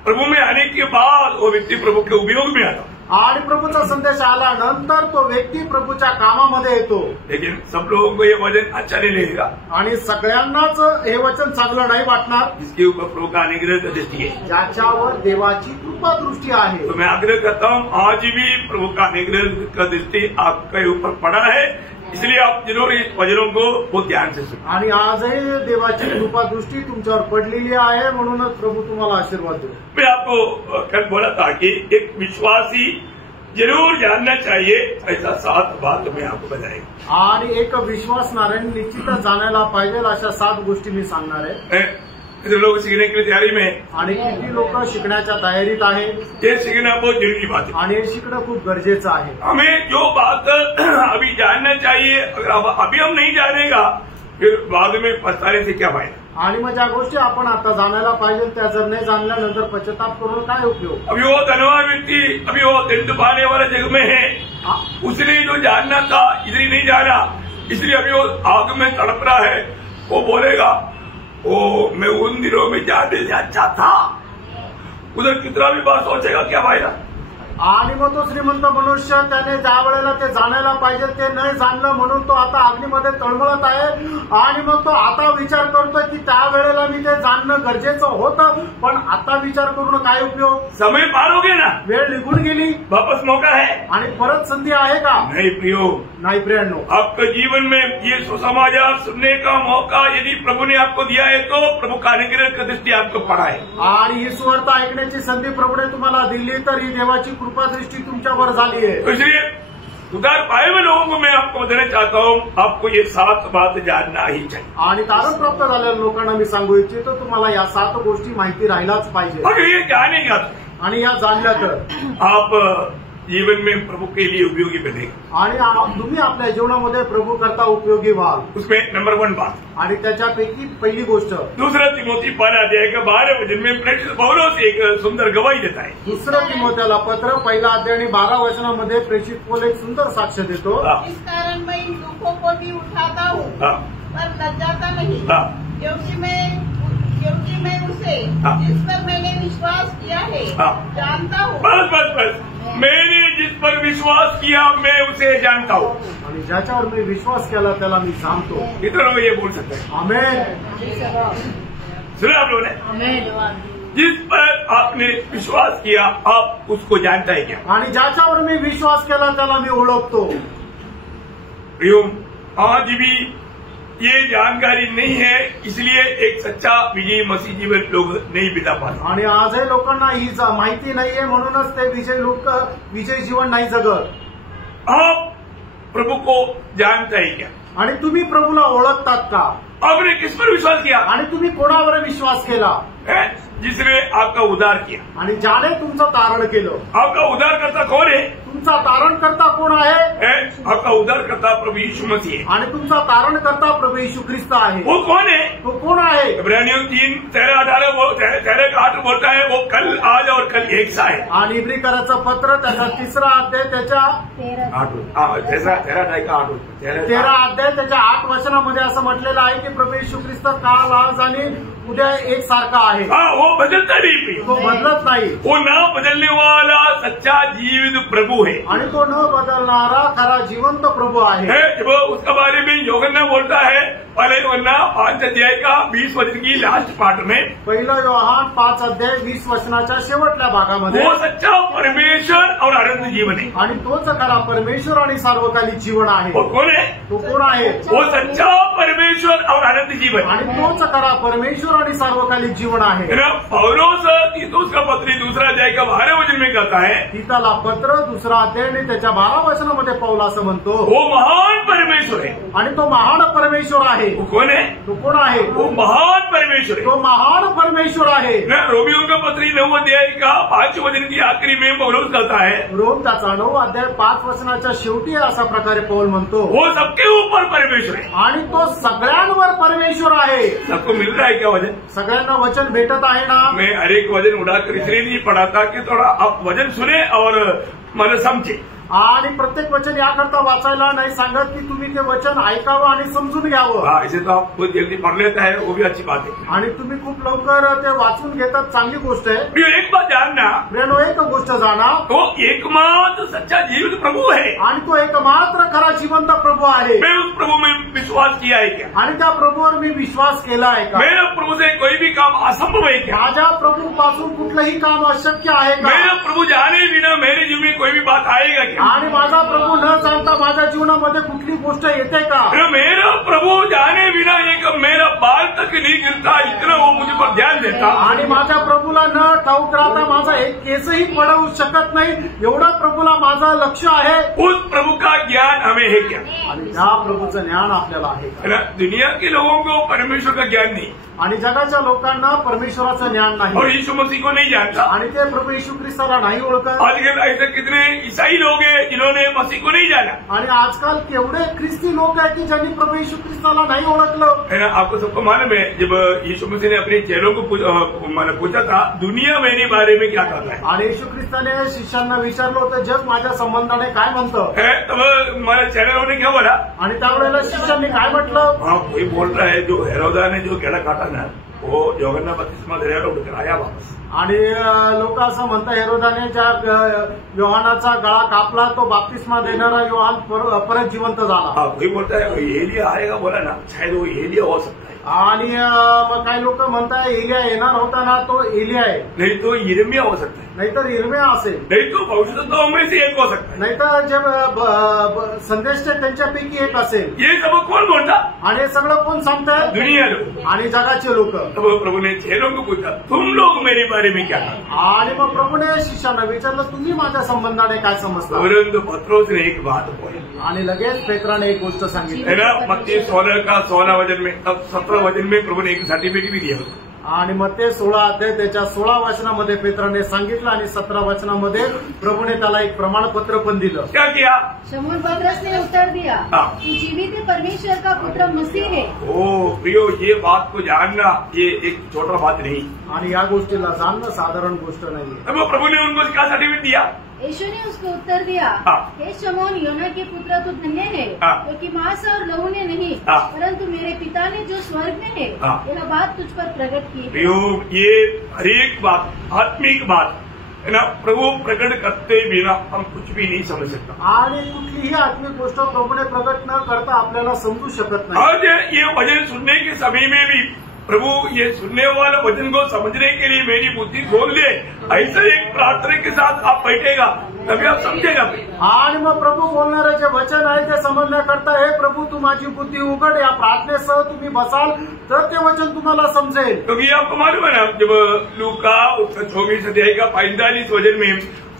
प्रभु में आने के बाद वो व्यक्ति प्रभु के उपयोग में आता। आणि प्रभूचा संदेश आल्यानंतर तो व्यक्ती प्रभूच्या कामामध्ये येतो। लेकिन सब लोगों को ये वचन अच्छा नहीं लगेगा आणि सगळ्यांनाच हे वचन चांगलं नाही वाटणार। जिसके ऊपर प्रभु का अनुग्रह का दृष्टि है, ज्याच्यावर देवाची कृपा दृष्टी आहे। तो मैं आग्रह करता हूँ, आज भी प्रभु का अनुग्रह का दृष्टि आपके ऊपर पड़ा है, इसलिए आप जरूर इस वचनों को बहुत ध्यान से सुनो। आणि आजही देवाची कृपा दृष्टी तुमच्यावर पडलेली आहे, म्हणूनच प्रभू तुम्हाला आशीर्वाद देतो। मैं आपको कल बोला था कि एक विश्वासी जरूर जानना चाहिए ऐसा 7 बात मैं आपको बताएगा। आणि एक विश्वासणाऱ्याने निश्चितच जाणायला पाहिजे अशा 7 गोष्टी मी सांगणार आहे। कितने लोग सीखने की तैयारी में, आणि किती लोक शिकण्याच्या तयारीत आहे. ये सीखना बहुत जरूरी बात है. आणि हे शिकणं खूप गरजेचं आहे. हमें जो बात अभी जानना चाहिए, अगर अभी हम नहीं जानेगा फिर बाद में पछताने से क्या फायदा. आणि मग ज्या गोष्टी आपण आता जाणायला पाहिजे त्या जर नाही जाणल्यानंतर पश्चाताप करून काय उपयोग. अभी वो धनवान व्यक्ति अभी वो दंड पाने वाला जग में है, उसने जो जानना था इसलिए नहीं जाना, इसलिए अभी वो आग में तड़प रहा है. वो बोलेगा ओ मैं उन दिनों में जाने अच्छा था, उधर कितना भी बात सोचेगा क्या फायदा. आणि मग तो श्रीमंत मनुष्य त्याने ज्या वेळेला ते जाणायला पाहिजे ते नाही जाणलं म्हणून तो आता अग्नीमध्ये तळमळत आहे. आणि मग तो आता विचार करतोय की त्या वेळेला मी ते जाणणं गरजेचं होतं, पण आता विचार करून काय उपयोग. समय पार हो गया ना, वेळ निघून गेली, वापस मौका है आणि परत संधी आहे का. नहीं प्रियो, नाही प्रियांनो. आपके जीवन में ये सुसमाचार सुनने का मौका यदि प्रभु ने आपको दिया है तो प्रभु का अनुग्रह का दृष्टि आपको पड़ा है. आणि ही सुवार्ता ऐकण्याची संधी प्रभूने तुम्हाला दिली तर ही देवाची कृपा दृष्टी तुमच्यावर झाली आहे. इसलिए उदार पाए हुए लोगों को मैं आपको बताना चाहता हूँ, आपको ये 7 बात जानना ही चाहिए. आणि तारण प्राप्त झालेल्या लोकांना मी सांगू इच्छितो तुम्हाला या 7 गोष्टी माहिती राहिलाच पाहिजे. अगर ये जानेगा आणि या जाणल्या तर आप जीवन में प्रभु के लिए उपयोगी बनेगा. आणि तुम्ही आपल्या जीवनामध्ये प्रभू करता उपयोगी व्हाल. उसमें नंबर 1 बात. आणि त्याच्यापैकी पहिली गोष्ट दूसरा तिमोथी 12 अध्याय का 12 वचन में प्रेषित पौलुस एक सुंदर गवाही देता है. दुसरं तिमोथेला पत्र 1 अध्याय आणि 12 वचनामध्ये प्रेषित पौल एक सुंदर साक्ष देतो. इस कारण मैं इन दुखों को भी उठाता हूँ पर लज्जाता नहीं, क्योंकि मैं उसे जिस पर मैंने विश्वास किया है जानता हूँ. बस मैंने जिस पर विश्वास किया मैं उसे जानता हूँ. आणि ज्याच्यावर मी विश्वास केला त्याला मी सांगतो. कितने लोग ये बोल सकते हैं आमेन. सुना आप लोगों ने. जिस पर आपने विश्वास किया आप उसको जानता है क्या. आणि ज्याच्यावर मी विश्वास केला त्याला मी ओळखतो. आज भी ये जानकारी नहीं है, इसलिए एक सच्चा विजयी मसीह जीवन लोग नहीं बिता पाते. आणि आजही लोकांना ही माहिती नाहीये म्हणूनच ते विजय जीवन नाही जगत. आप प्रभु को जानता है क्या. आणि तुम्ही प्रभूला ओळखतात का. आपने किस पर विश्वास किया. आणि तुम्ही कोणावर विश्वास केला. जिसने आपका उद्धार किया. आणि ज्याने तुमचं तारण केलं. आपका उद्धारकर्ता कौन है. तुमचा तारणकर्ता कोण आहे. आपका उद्धारकर्ता प्रभु यीशु मसीह है. आणि तुमचा तारणकर्ता प्रभू येशू ख्रिस्त आहे. वो कौन है. तो कोण आहे. इब्रानियों 3:13-18 बोलता है वो कल आज और कल एक सा है. आणि इब्रिकराचं पत्र त्याचा 3रा अध्याय त्याच्या 13 अध्याय त्याच्या 8 वचनामध्ये असं म्हटलेलं आहे की प्रभू येशू ख्रिस्त काल आज आणि उद्या एक सारखा आहे. वो बदलता नहीं. तो बदलत नाही. वो ना बदलने वाला सच्चा जीवित प्रभु है. आणि तो न बदलणारा खरा जिवंत प्रभू आहे. जब उसके बारे में यूहन्ना बोलता है पहले यूहन्ना 5 अध्याय का 20 वचन की लास्ट पार्ट में. 1 योहान 5 अध्याय 20 वचनाच्या शेवटल्या भागामध्ये वो सच्चा परमेश्वर और अनंत जीवन है. आणि तोच खरा परमेश्वर आणि सार्वकालिक जीवन आहे. वो कौन है. तो कोण आहे. वो सच्चा परमेश्वर और अनंत जीवन. आणि तोच खरा परमेश्वर आणि सार्वकालिक जीवन आहे. पौलुस तीतुस का पत्री 2 अध्याय का 12 वचन में कहता है. तीताला पत्र 2 अध्याय आणि त्याच्या 12 वचनामध्ये पौल असं म्हणतो वो महान परमेश्वर है. आणि तो महान परमेश्वर आहे. वो कौन है. तो कोण आहे. वो महान परमेश्वर है. तो महान परमेश्वर आहे. रोमियों का पत्री 9 अध्याय का 5 वचन की आखिरी में पौलुस कहता है. रोम त्याचा 9 अध्याय 5 वचनाच्या शेवटी अशा प्रकारे पौल म्हणतो वो सबके ऊपर परमेश्वर है. आणि तो सगळ्यांवर परमेश्वर आहे. सबको मिल रहा है क्या वचन. सगळ्यांना वचन भेटत आहे ना. मैं हर एक वचन उड़ाकर इसलिए नहीं पढ़ा था कि थोड़ा आप वचन सुने और मन समझे. आणि प्रत्येक वचन याकरता वाचायला नाही सांगत की तुम्ही ते वचन ऐकावं आणि समजून घ्यावं. ऐसे तो आप बहुत जल्दी पढ़ लेता है, वो भी अच्छी बात है. आणि तुम्ही खूप लवकर ते वाचून घेतात, चांगली गोष्ट आहे. एक बात जानना. प्रेनो एक गोष्ट जाणा. तो एकमात्र सच्चा जीवित प्रभु है. आणि तो एकमात्र खरा जिवंत प्रभू आहे. मैं उस प्रभु में विश्वास किया है क्या. आणि त्या प्रभूवर मी विश्वास केला आहे का. मेरा प्रभु से कोई भी काम असंभव है क्या. माझ्या प्रभू पासून कुठलंही काम अशक्य आहे का. मेरा प्रभु जाने बिना मेरे जीवन में कोई भी बात आएगा क्या. आणि माझा प्रभू न जाणता माझ्या जीवनामध्ये कुठली गोष्ट येते का. मेरा प्रभु जाने बिना एक मेरा बाल तक नहीं गिरता, इतना वो मुझे पर ध्यान देता. आणि माझ्या प्रभूला न ठाऊक राहता माझा एक केसही पडत राहू शकत नाही, एवढं प्रभूला माझं लक्ष आहे. उस प्रभु का ज्ञान हमें है क्या? आणि त्या प्रभूचं ज्ञान आपल्याला आहे का? दुनिया के लोगों को परमेश्वर का ज्ञान नहीं, आणि जगाच्या लोकांना परमेश्वराचं ज्ञान नाही, और यीशु मसीह को नहीं जानता. आणि ते प्रभू येशू ख्रिस्ताला नाही ओळखत. आजकल ऐसे कितने ईसाई लोग हैं जिन्होंने मसीह को नहीं जाना. आणि आजकाल केवढे ख्रिस्ती लोक आहेत की ज्यांनी प्रभू येशू ख्रिस्ताला नाही ओळखलं. है ना? आपको सबको मालूम है, जब यीशु मसीह ने अपने चेलों को पूछा था, दुनिया मेरे बारे में क्या कहता है, आणि येशू ख्रिस्ताने शिष्यांना विचारलं होतं, जग माझ्या संबंधाने काय म्हणतं. तब हमारे चेलों ने क्या बोला? आणि त्यावेळेला शिष्यांनी काय म्हटलं? हाँ, कोई बोल रहा है जो हेरोदा ने जो केला काटा ना, वो योहन्ना बपतिस्मा देण्याला उठकर आया वापस. आणि लोक असं म्हणतात, हेरोदाने ज्या योहानाचा गळा कापला तो बाप्तिस्मा देणारा योहान परत जिवंत झाला. हाँ, कोई बोलता है एलिया आएगा, बोला ना, शायद वो एलिया हो सकता है. आणि मग काही लोक म्हणतात एलिया येणार होता ना, तो एलिया आहे. नहीं तो यिर्मया हो सकता है, नाहीतर इर्मिया असेल, नहीं तो भविष्यवक्ताओं में से एक हो सकता है, नाहीतर जे संदेश त्यांच्यापैकी एक असेल. ये सब कौन बोलता? आणि हे सगळं कोण सांगताय? दुनिया लोग. आणि जगाचे लोक. तब प्रभु ने चेलों को पूछा, तुम लोग मेरे बारे में क्या कहते? आणि मग प्रभूने शिष्यांना विचारलं, तुम्ही माझ्या संबंधाने काय समजता. परंतु पत्रोस ने एक बात बोली, आणि लगेच पेत्राने एक गोष्ट सांगितली. है ना? मत्ती 16 का 16 वचन में, अब 17 वचन में प्रभु ने एक सर्टिफिकेट भी दिया. आणि मग ते 16 अध्याय त्याच्या 16 वचनामध्ये पेत्राने सांगितलं, आणि 17 वचनामध्ये प्रभूने त्याला एक प्रमाणपत्र पण दिलं. क्या किया? शमून पतरस ने उत्तर दिया, तू जीवित परमेश्वर का पुत्र मसीह है. ओ प्रियो, ये बात को जानना ये एक छोटा बात नहीं. आणि या गोष्टीला जाणणं साधारण गोष्ट नाही. तब प्रभु ने उनको क्या सर्टिफिकेट दिया? यीशु ने उसको उत्तर दिया, हे शमौन योना के पुत्र तू धन्य है, क्योंकि मांस और लहू ने नहीं, परंतु मेरे पिता ने जो स्वर्ग में है यह बात तुझ पर प्रकट की है. ये हर एक बात, आत्मिक बात है ना, प्रभु प्रकट करते बिना हम कुछ भी नहीं समझ सकता. आणि कुठलीही आत्मिक गोष्ट प्रभूने प्रकट न करता आपल्याला समजू शकत नाही. आज ये वचन सुनने के समय में भी प्रभु ये सुनने वाले वचन को समझने के लिए मेरी बुद्धि खोल दे, ऐसे एक प्रार्थना के साथ आप बैठेगा तभी आप समझेगा. आणि मग प्रभू बोलणारे जे वचन आहे ते समजण्याकरता, हे प्रभू तू माझी बुद्धी उघड, या प्रार्थनेसह तुम्ही बसाल तर ते वचन तुम्हाला समजेल. क्योंकि आपको मालूम है ना, जब लूका 24 अध्याय का 45 वचन में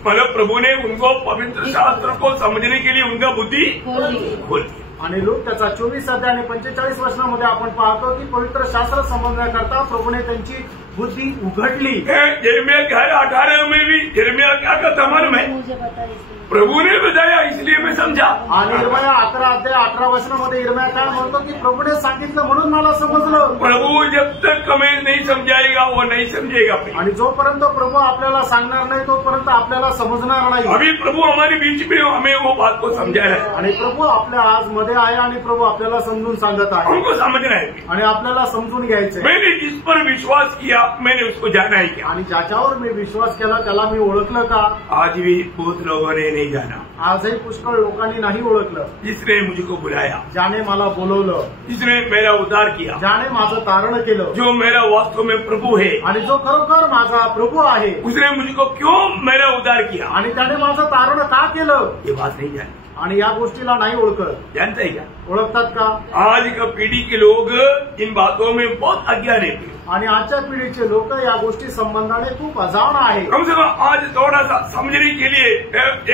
मतलब प्रभु ने उनको पवित्र शास्त्र को समझने के लिए उनका बुद्धि खोल दी. आणि लोक त्याचा 24 अध्याय आणि 45 वचनामध्ये आपण पाहतो की पवित्र शास्त्र समजण्याकरता प्रभूने त्यांची बुद्धि उघडली. यिर्मयाह 18 में भी यिर्मयाह क्या कहता मालूम है? मुझे बता प्रभु ने बताया इसलिए मैं समझा. आणि यिर्मयाह 11 अध्याय 18 वचनामध्ये यिर्मयाह काय म्हणतो की प्रभूने सांगितलं म्हणून मला समजलं. प्रभु जब तक हमें नहीं समझाएगा वो नहीं समझेगा. आणि जोपर्यंत प्रभू आपल्याला सांगणार नाही तोपर्यंत आपल्याला समजणार नाही. अभी प्रभु हमारे बीच में हमें वो बात को समझा रहा है. आणि प्रभू आपल्या आज मध्ये आहे आणि प्रभू आपल्याला समजून सांगत आहे. हमको समझना है आणि आपल्याला समजून घ्यायचंय. मैंने जिस पर विश्वास किया मैंने उसको जाना है क्या? आणि ज्याच्यावर मी विश्वास केला त्याला मी ओळखलं का? आज भी बहुत लोगों ने नहीं जाना. आजही पुष्कळ लोकांनी नाही ओळखलं. जिसने मुझको बुलाया, ज्याने मला बोलवलं, जिसने मेरा उद्धार किया, ज्याने माझं तारण केलं, जो मेरा वास्तव में प्रभु है आणि जो खरोखर माझा प्रभू आहे, उसने मुझको क्यों मेरा उद्धार किया आणि त्याने माझं तारण का केलं, ये बात नहीं जानी. आणि या गोष्टीला नाही ओळखत. जानते हैं क्या? ओळखतात का? आज का पीढ़ी के लोग इन बातों में बहुत अज्ञान है. आणि आजच्या पिढीचे लोक या गोष्टी संबंधाने खूप अजाण आहे. कम से कम आज थोड़ा सा समझने के लिए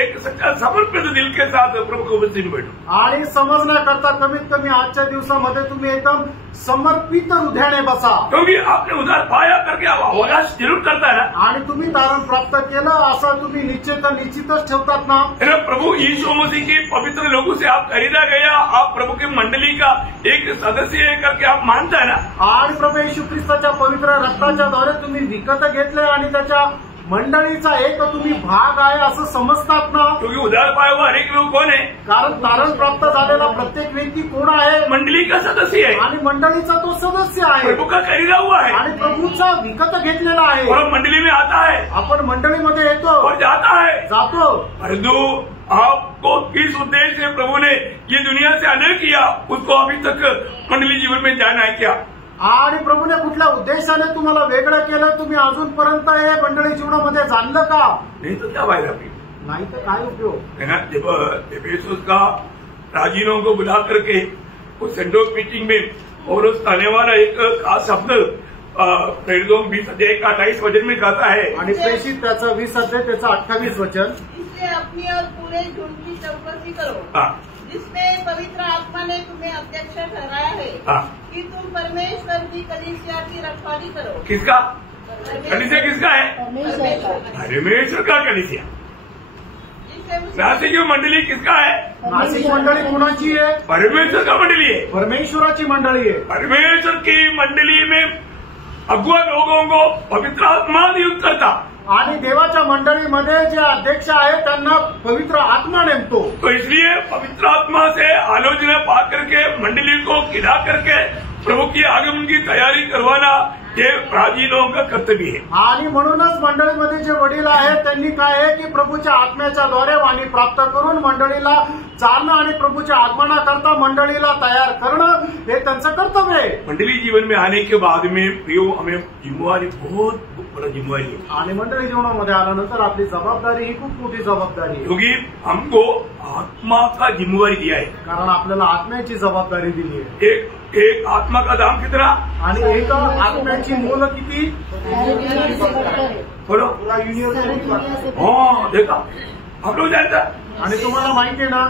एक सच्चा समर्पित दिल के साथ प्रभु को वचन बैठो. आणि समजण्याकरता कमीत कमी आजच्या दिवसामध्ये तुम्ही एकदम समर्पित हृदयाने बसा. क्योंकि आपने उद्धार पाया करके आप अवकाश जरूर करता है ना. आणि तुम्ही तारण प्राप्त केलं असं तुम्ही निश्चितच ठेवतात ना. प्रभु यीशु मसीह के पवित्र लोगों से आप खरीदा गया, आप प्रभु की मंडली का एक सदस्य है करके आप मानता है ना. आणि प्रभू येशू ख्रिस्ताच्या पवित्र रक्ताच्या द्वारे तुम्ही विकत घेतले आणि त्याच्या मंडळीचा एक तुम्ही भाग आहे असं समजतात ना. क्योंकि उद्धार पाया हुआ अनेक लोग कौन है? कारण तारण प्राप्त झालेला प्रत्येक व्यक्ती कोण आहे? मंडली का सदस्य है. आणि मंडळीचा तो सदस्य आहे. प्रभु का खरीदा हुआ है आणि प्रभूचा विकत घेतलेला आहे. और मंडली में आता है, आपण मंडळीमध्ये येतो और जाता है, जातो. परंतु आपको किस उद्देश्य से प्रभु ने ये दुनिया से अलग किया उसको अभी तक मंडली जीवन में जाना है क्या? आणि प्रभूने कुठल्या उद्देशाने तुम्हाला वेगळं केलं, तुम्ही अजूनपर्यंत हे मंडळी जीवनामध्ये जाणलं का? नहीं तो क्या फायदा? नाही तर काय उपयोग है ना. जब एफेसुस का राजीनों को बुला करके उस सेंडोक मीटिंग में पौलुस आने वाला एक खास शब्द प्रेरितों 20:28 वचन में कहता है, आणि प्रेषित त्याचं 20 त्याचं 28 वचन, इसलिए अपनी और पूरे झुंड की चौकसी करो, जिसमें पवित्र आत्मा ने तुम्हें अध्यक्ष ठहराया है कि तुम परमेश्वर की कलीसिया की रखवाली करो। किसका कलीसिया? किसका है? परमेश्वर का कलीसिया। नासिक मंडली किसका है? नासिक मंडळी कुणाची आहे? परमेश्वर का मंडली है, परमेश्वराची मंडळी आहे। परमेश्वर की मंडली में अगुआ लोगों को पवित्र आत्मा नियुक्त करता, आणि देवाच्या मंडळीमध्ये जे अध्यक्ष आहे त्यांना पवित्र आत्मा नेमतो। तो इसलिए पवित्र आत्मा से आलोचना पा करके मंडली को खिला करके प्रभु की आगमन की तैयारी करवाना हे प्राचीनों का कर्तव्य है। आणि म्हणूनच मंडळीमध्ये जे वडील आहेत त्यांनी काय आहे की प्रभूच्या आत्म्याच्या द्वारे वाणी प्राप्त करून मंडळीला चालणं आणि प्रभूच्या आगमनाकरता मंडळीला तयार करणं हे त्यांचं कर्तव्य आहे। मंडली जीवन में आने के बाद में प्रियो हमें जिम्मेवारी बहुत बड़ा जिम्मेवारी है, आणि मंडळी जीवनामध्ये आल्यानंतर आपली जबाबदारी ही खूप मोठी जबाबदारी आहे, क्योंकि हमको आत्मा का जिम्मेवारी दिया है। कारण आपल्याला आत्म्याची जबाबदारी दिली आहे। एक आत्मा का दाम कितना? आणि एका आत्म्याची मोल किती? बोलो। हाँ देखा, आप लोग जानता, आणि तुम्हाला माहिती आहे ना,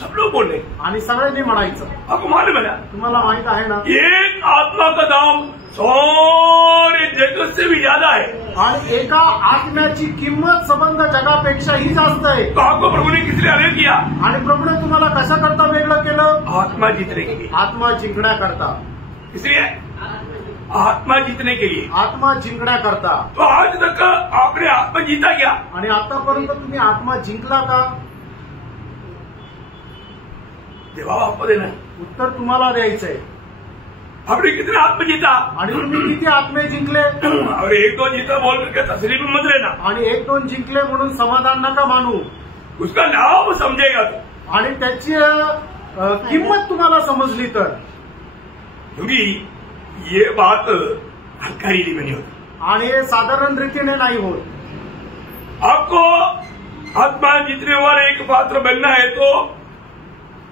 सब लोग बोल रहे, आणि सगळ्यांनी म्हणायचं, आपको मालूम है ना, तुम्हाला माहित आहे ना, एक आत्मा का दाम सारे जगत से भी ज्यादा है। आणि एका आत्म्याची किंमत संबंध जगापेक्षाही जास्त आहे। तो आपको प्रभु ने किस लिए अलग किया? आणि प्रभूने तुम्हाला कशाकरता वेगळं केलं? आत्मा जीतने के लिए। आत्मा जिंकण्याकरता। इसलिए आत्मा जीतने के लिए, आत्मा जिंकण्याकरता। तो आज तक आपने आत्मा जीता क्या? आणि आतापर्यंत तुम्ही आत्मा जिंकला का? जवाब आपको देना है। उत्तर तुम्हाला द्यायचंय। आपने कितना आत्मा जीता? आणि तुम्ही किती आत्मे जिंकले? और एक दो जीता बोल करके तस्लीम में मत लेना, आणि 1-2 जिंकले म्हणून समाधान नका मानू। उसका नाम समझेगा तो, आणि त्याची किंमत तुम्हाला समजली तर, क्योंकि ये बात हल्का रीति में नहीं होती। आणि हे साधारण रीतीने नाही होत। आपको आत्मा जीतने वाले एक पात्र बनना है तो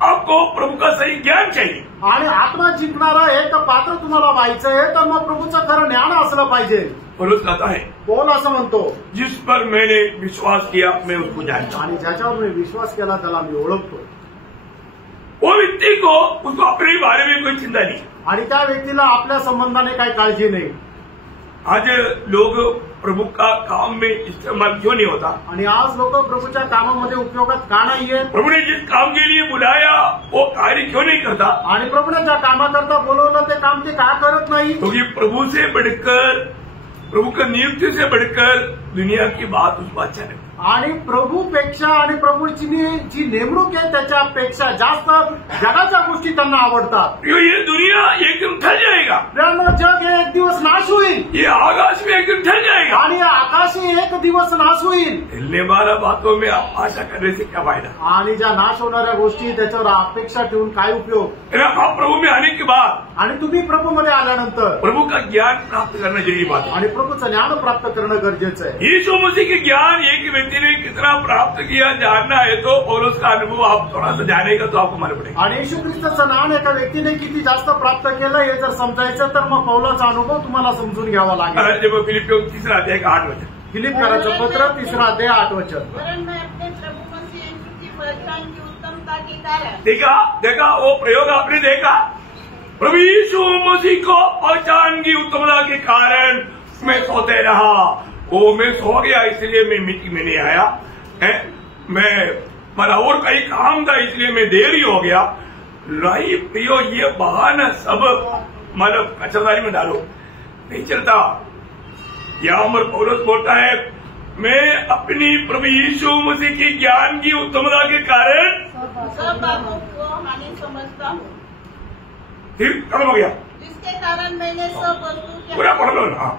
आपको प्रभु का सही ज्ञान चाहिए। आणि आत्मा जिंकणारा एक पात्र तुम्हाला व्हायचं आहे तर मग प्रभूचं खरं ज्ञान असलं पाहिजे। पौलुस कहता है, पौल असं म्हणतो, जिस पर मैंने विश्वास किया मैं उसको जानता हूं। आणि ज्याच्यावर मी विश्वास केला त्याला मी ओळखतो। वो व्यक्ति को उसको अपने बारे में कोई चिंता नहीं। आणि त्या व्यक्तीला आपल्या संबंधाने काही काळजी नाही। आज लोग प्रभु का काम में इस्तेमाल क्यों नहीं होता? आणि आज लोक प्रभूच्या कामामध्ये उपयोगात का नाहीये? प्रभु ने जिस काम के लिए बुलाया वो कार्य क्यों नहीं करता? आणि प्रभूने ज्या कामाकरता बोलवलं ते काम ते का करत नाही? क्योंकि प्रभु से बढ़कर, प्रभु का नियुक्ति से बढ़कर दुनिया की बात उसको अच्छा नहीं। आणि प्रभूपेक्षा आणि प्रभूची जी नेमणूक आहे त्याच्यापेक्षा जास्त जगाच्या गोष्टी त्यांना आवडतात। ये दुनिया एक दिन ठहर जाएगा, जग हे एक दिवस नाश होईल, ये आकाश में एक दिन ठहर जाएगा, आणि आकाशही एक दिवस नाश होईल। हिलने वाला बातों में आशा करने से क्या फायदा? आणि ज्या नाश होणाऱ्या गोष्टी त्याच्यावर अपेक्षा ठेवून काय उपयोग? आप प्रभु में आने के बाद, आणि तुम्ही प्रभूमध्ये आल्यानंतर प्रभु का ज्ञान प्राप्त करना जरूरी बात है, आणि प्रभूचं ज्ञान प्राप्त करणं गरजेचं आहे। यीशु मसीह के ज्ञान एक व्यक्ति ने कितना प्राप्त किया जानना है तो पौलुस का अनुभव आप थोड़ा सा जानेगा तो आपको मालूम पड़ेगा। आणि येशू ख्रिस्ताचं ज्ञान एका व्यक्तीने किती जास्त प्राप्त केलं हे जर समजायचं तर मग पौलाचा अनुभव तुम्हाला समजून घ्यावा लागेल। जब फिलिपियों 3:8 वचन, फिलिपियराचं पत्र 3:8 वरन मैं अपने प्रभु मसीह यीशु की पहचान की उत्तमता के कारण। देखा वो प्रयोग आपने देखा, प्रभु यीशु मसीह को पहचान की उत्तमता के कारण मैं सोते रहा। वो मैं सो गया इसलिए मैं मीटिंग में नहीं आया, मैं मेरा और कहीं काम था इसलिए मैं देरी हो गया। नहीं प्रियो, ये बहाना सब मतलब कचरदारी में डालो, नहीं चलता। यहाँ पर पौलुस बोलता है, मैं अपनी प्रभु यीशु मसीह की ज्ञान की उत्तमता के कारण सब बातों को हानि समझता हूँ। फिर खत्म हो गया, जिसके कारण मैंने सब वस्तु की पूरा पढ़ लो ना।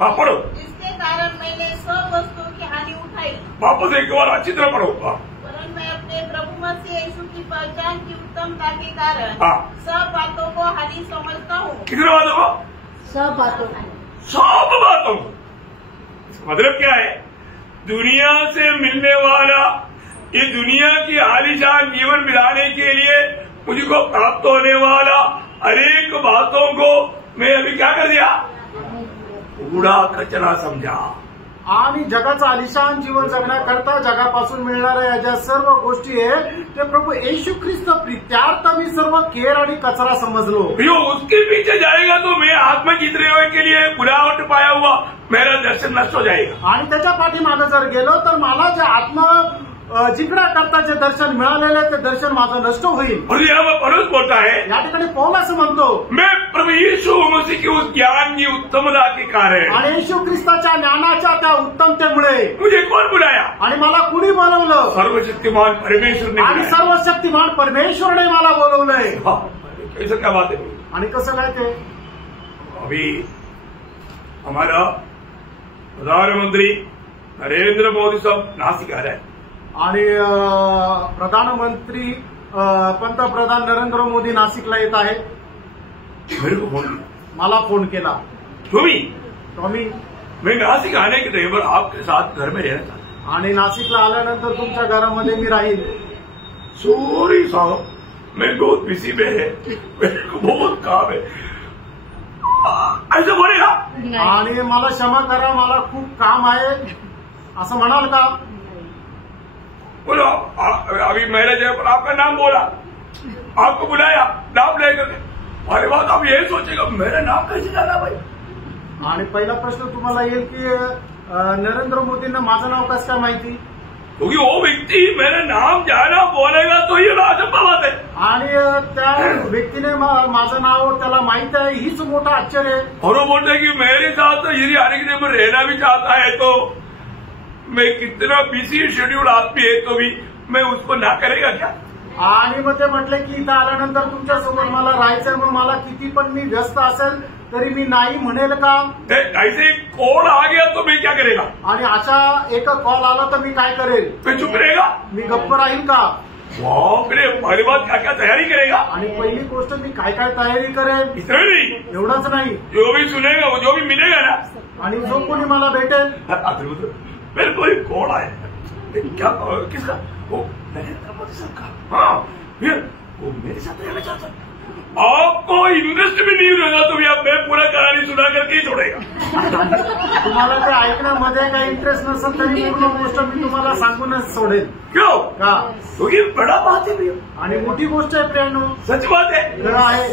हाँ पढ़ो, जिसके कारण मैंने सब वस्तु की हानि उठाई। वापस एक बार अच्छी तरह पढ़ो। वरन मैं अपने प्रभु मसीह यीशु की पहचान की उत्तमता के कारण हाँ। सब बातों को हानि समझता हूँ। कितने बातों को? सब बातों को। सब बातों को। मतलब क्या है? दुनिया से मिलने वाला, ये दुनिया की आलीशान जीवन बिताने के लिए मुझको प्राप्त होने वाला अनेक बातों को मैं अभी क्या कर दिया, कूड़ा कचरा समझा. आणि जगाचं आलिशान जीवन जगण्याकरता जगापासून मिळणाऱ्या ज्या सर्व गोष्टी आहे ते प्रभू येशू ख्रिस्त प्रीत्यार्थ मी सर्व केर आणि कचरा समजलो. उसके पीछे जाएगा तो मैं आत्मा जीतने के लिए बुलावट पाया हुआ मेरा दर्शन नष्ट हो जाएगा. आणि त्याच्या पाठीमागे जर गेलो तर मला जे आत्मा जिंकण्याकरता जे दर्शन मिळालेलं ते दर्शन माझं नष्ट होईल. और यहाँ पौलुस बोलता है, या ठिकाणी पौल असं म्हणतो, मैं प्रभु यीशु मसीह के उस ज्ञान की उत्तमता के कारण, आणि येशू ख्रिस्ताच्या ज्ञानाच्या त्या उत्तमतेमुळे मुझे कौन बुलाया, आणि मला कुणी बोलवलं, सर्वशक्तिमान परमेश्वर ने, आणि सर्वशक्तिमान परमेश्वरने मला बोलवलंय. कैसे क्या बात है. आणि कसं काय ते, अभी हमारा प्रधानमंत्री नरेंद्र मोदी साहब नासिक आ रहे हैं, आणि प्रधानमंत्री पंतप्रधान नरेंद्र मोदी नाशिकला येत आहे. मेरे को फोन किया, मला फोन केला. तुम्ही मैं नासिक आने के ड्राइवर आपके साथ घर में रहना चाहता. आणि नाशिकला आल्यानंतर तुमच्या घरामध्ये मी राहील. सॉरी साहब, मैं बहुत बिजी में है, मेरे को बहुत काम है, ऐसे बोलेगा. आणि मला क्षमा करा, मला खूप काम आहे असं म्हणाल का. बोलो अभी मेरे जगह पर आपका नाम बोला, आपको बुलाया, नाम लेकर, अरे बात आप ये सोचेगा मेरा नाम कैसे जाना भाई. आणि पहिला प्रश्न तुम्हाला येईल की नरेंद्र मोदींना माझं नाव कसं काय माहिती. क्योंकि वो व्यक्ति मेरा नाम जाना बोलेगा तो ये असंभव बात है. आणि त्या व्यक्तीने माझं नाव त्याला माहित आहे, हीच मोठं आश्चर्य आहे. और वो बोलते हैं कि मेरे साथ यदि आने के लिए रहना भी चाहता है तो मैं कितना बिजी शेड्यूल आदमी है तो भी मैं उसको ना करेगा क्या. आणि मग ते म्हटले की इथं आल्यानंतर तुमच्यासोबत मला राहायचंय, मग मला किती पण मी व्यस्त असेल तरी मी नाही म्हणेल का. ऐसे कॉल आ गया तो मैं क्या करेगा. आणि अशा एक कॉल आला तर मी काय करेल. मैं चुप रहेगा, मी गप्प राहील का. मेरे पहली बात क्या क्या तैयारी करेगा. आणि पहिली गोष्ट मी काय काय तयारी करेल. इतना नहीं, एवढंच नाही, जो भी सुनेगा जो भी मिलेगा ना, आणि जो कोणी मला भेटेल. मेरे को एक कॉल आया, क्या किसका, वो नरेंद्र मोदी साहब का. हाँ, फिर वो मेरे साथ रहना चाहता है. आपको इंटरेस्ट भी नहीं रहेगा तो मैं पूरा कहानी सुना करके ही छोड़ेगा. तुम्हाला ते ऐकण्यामध्ये काही इंटरेस्ट नसेल तरी पूर्ण गोष्ट मी तुम्हाला सांगूनच सोडेल. क्यों का, क्योंकि बड़ा बात है भैया, आणि मोठी गोष्ट आहे प्रियांनो, सच बात है, खरं आहे.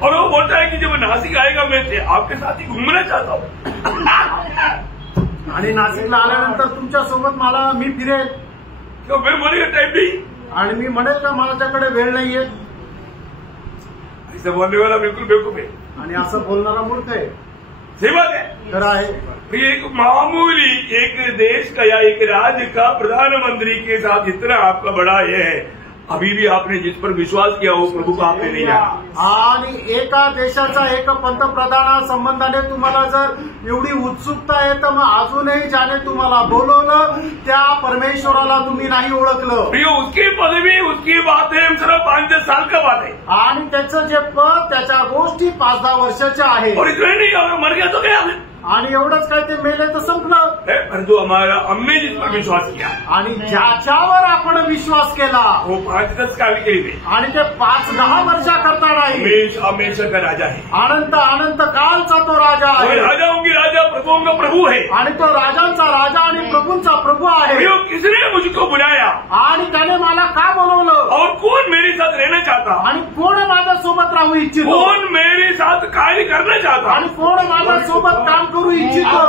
और वो बोलता है कि जब नासिक आएगा मैं आपके साथ ही घूमना चाहता हूँ. आणि नाशिकला आल्यानंतर तुमच्या सोबत मला मी फिरेल. तो फिर बोलेगा टाइम नहीं, आणि मी म्हणेल का माझ्याकडे वेळ नाहीये. ऐसा बोलने वाला बिल्कुल बेवकूफ है. आणि असं बोलणारा मूर्ख आहे. सही बात है, खरं आहे. एक मामूली एक देश का या एक राज्य का प्रधानमंत्री के साथ इतना आपका बड़ा ये है, अभी भी आपने जिस पर विश्वास किया वो प्रभू को आपने नहीं जाना. आणि एका देशाचा एक पंतप्रधान संबंधाने तुम्हाला जर एवढी उत्सुकता आहे तर मग अजूनही ज्याने तुम्हाला बोलवलं त्या परमेश्वराला तुम्ही नाही ओळखलं. उसकी पदवी उसकी बात है सिर्फ 5-10 साल का बात है. आणि त्याचं जे पद त्याच्या गोष्टी 5-10 वर्षाच्या आहे. और इतना नहीं, मर गया तो क्या. आणि एवढंच काय ते मेले तर संपलं. परंतु हमारा हमने जिस पर विश्वास किया आणि ज्याच्यावर आपण विश्वास केला वो 5-10 काल के लिए आणि ते 5-10 वर्षाकरता नाही, हमेशा का राजा है. अनंत अनंत कालचा तो राजा आहे. राजाओं की राजा प्रभुओं का प्रभु है. आणि तो राजांचा राजा आणि प्रभूंचा प्रभू आहे. किसने मुझको बुलाया आणि त्याने मला का बोलवलं. और कौन मेरे साथ रहना चाहता. आणि कोण माझ्यासोबत राहू इच्छितो. कौन मेरे साथ कार्य करना चाहता. आणि कोण माझ्यासोबत काम करू इच्छितो.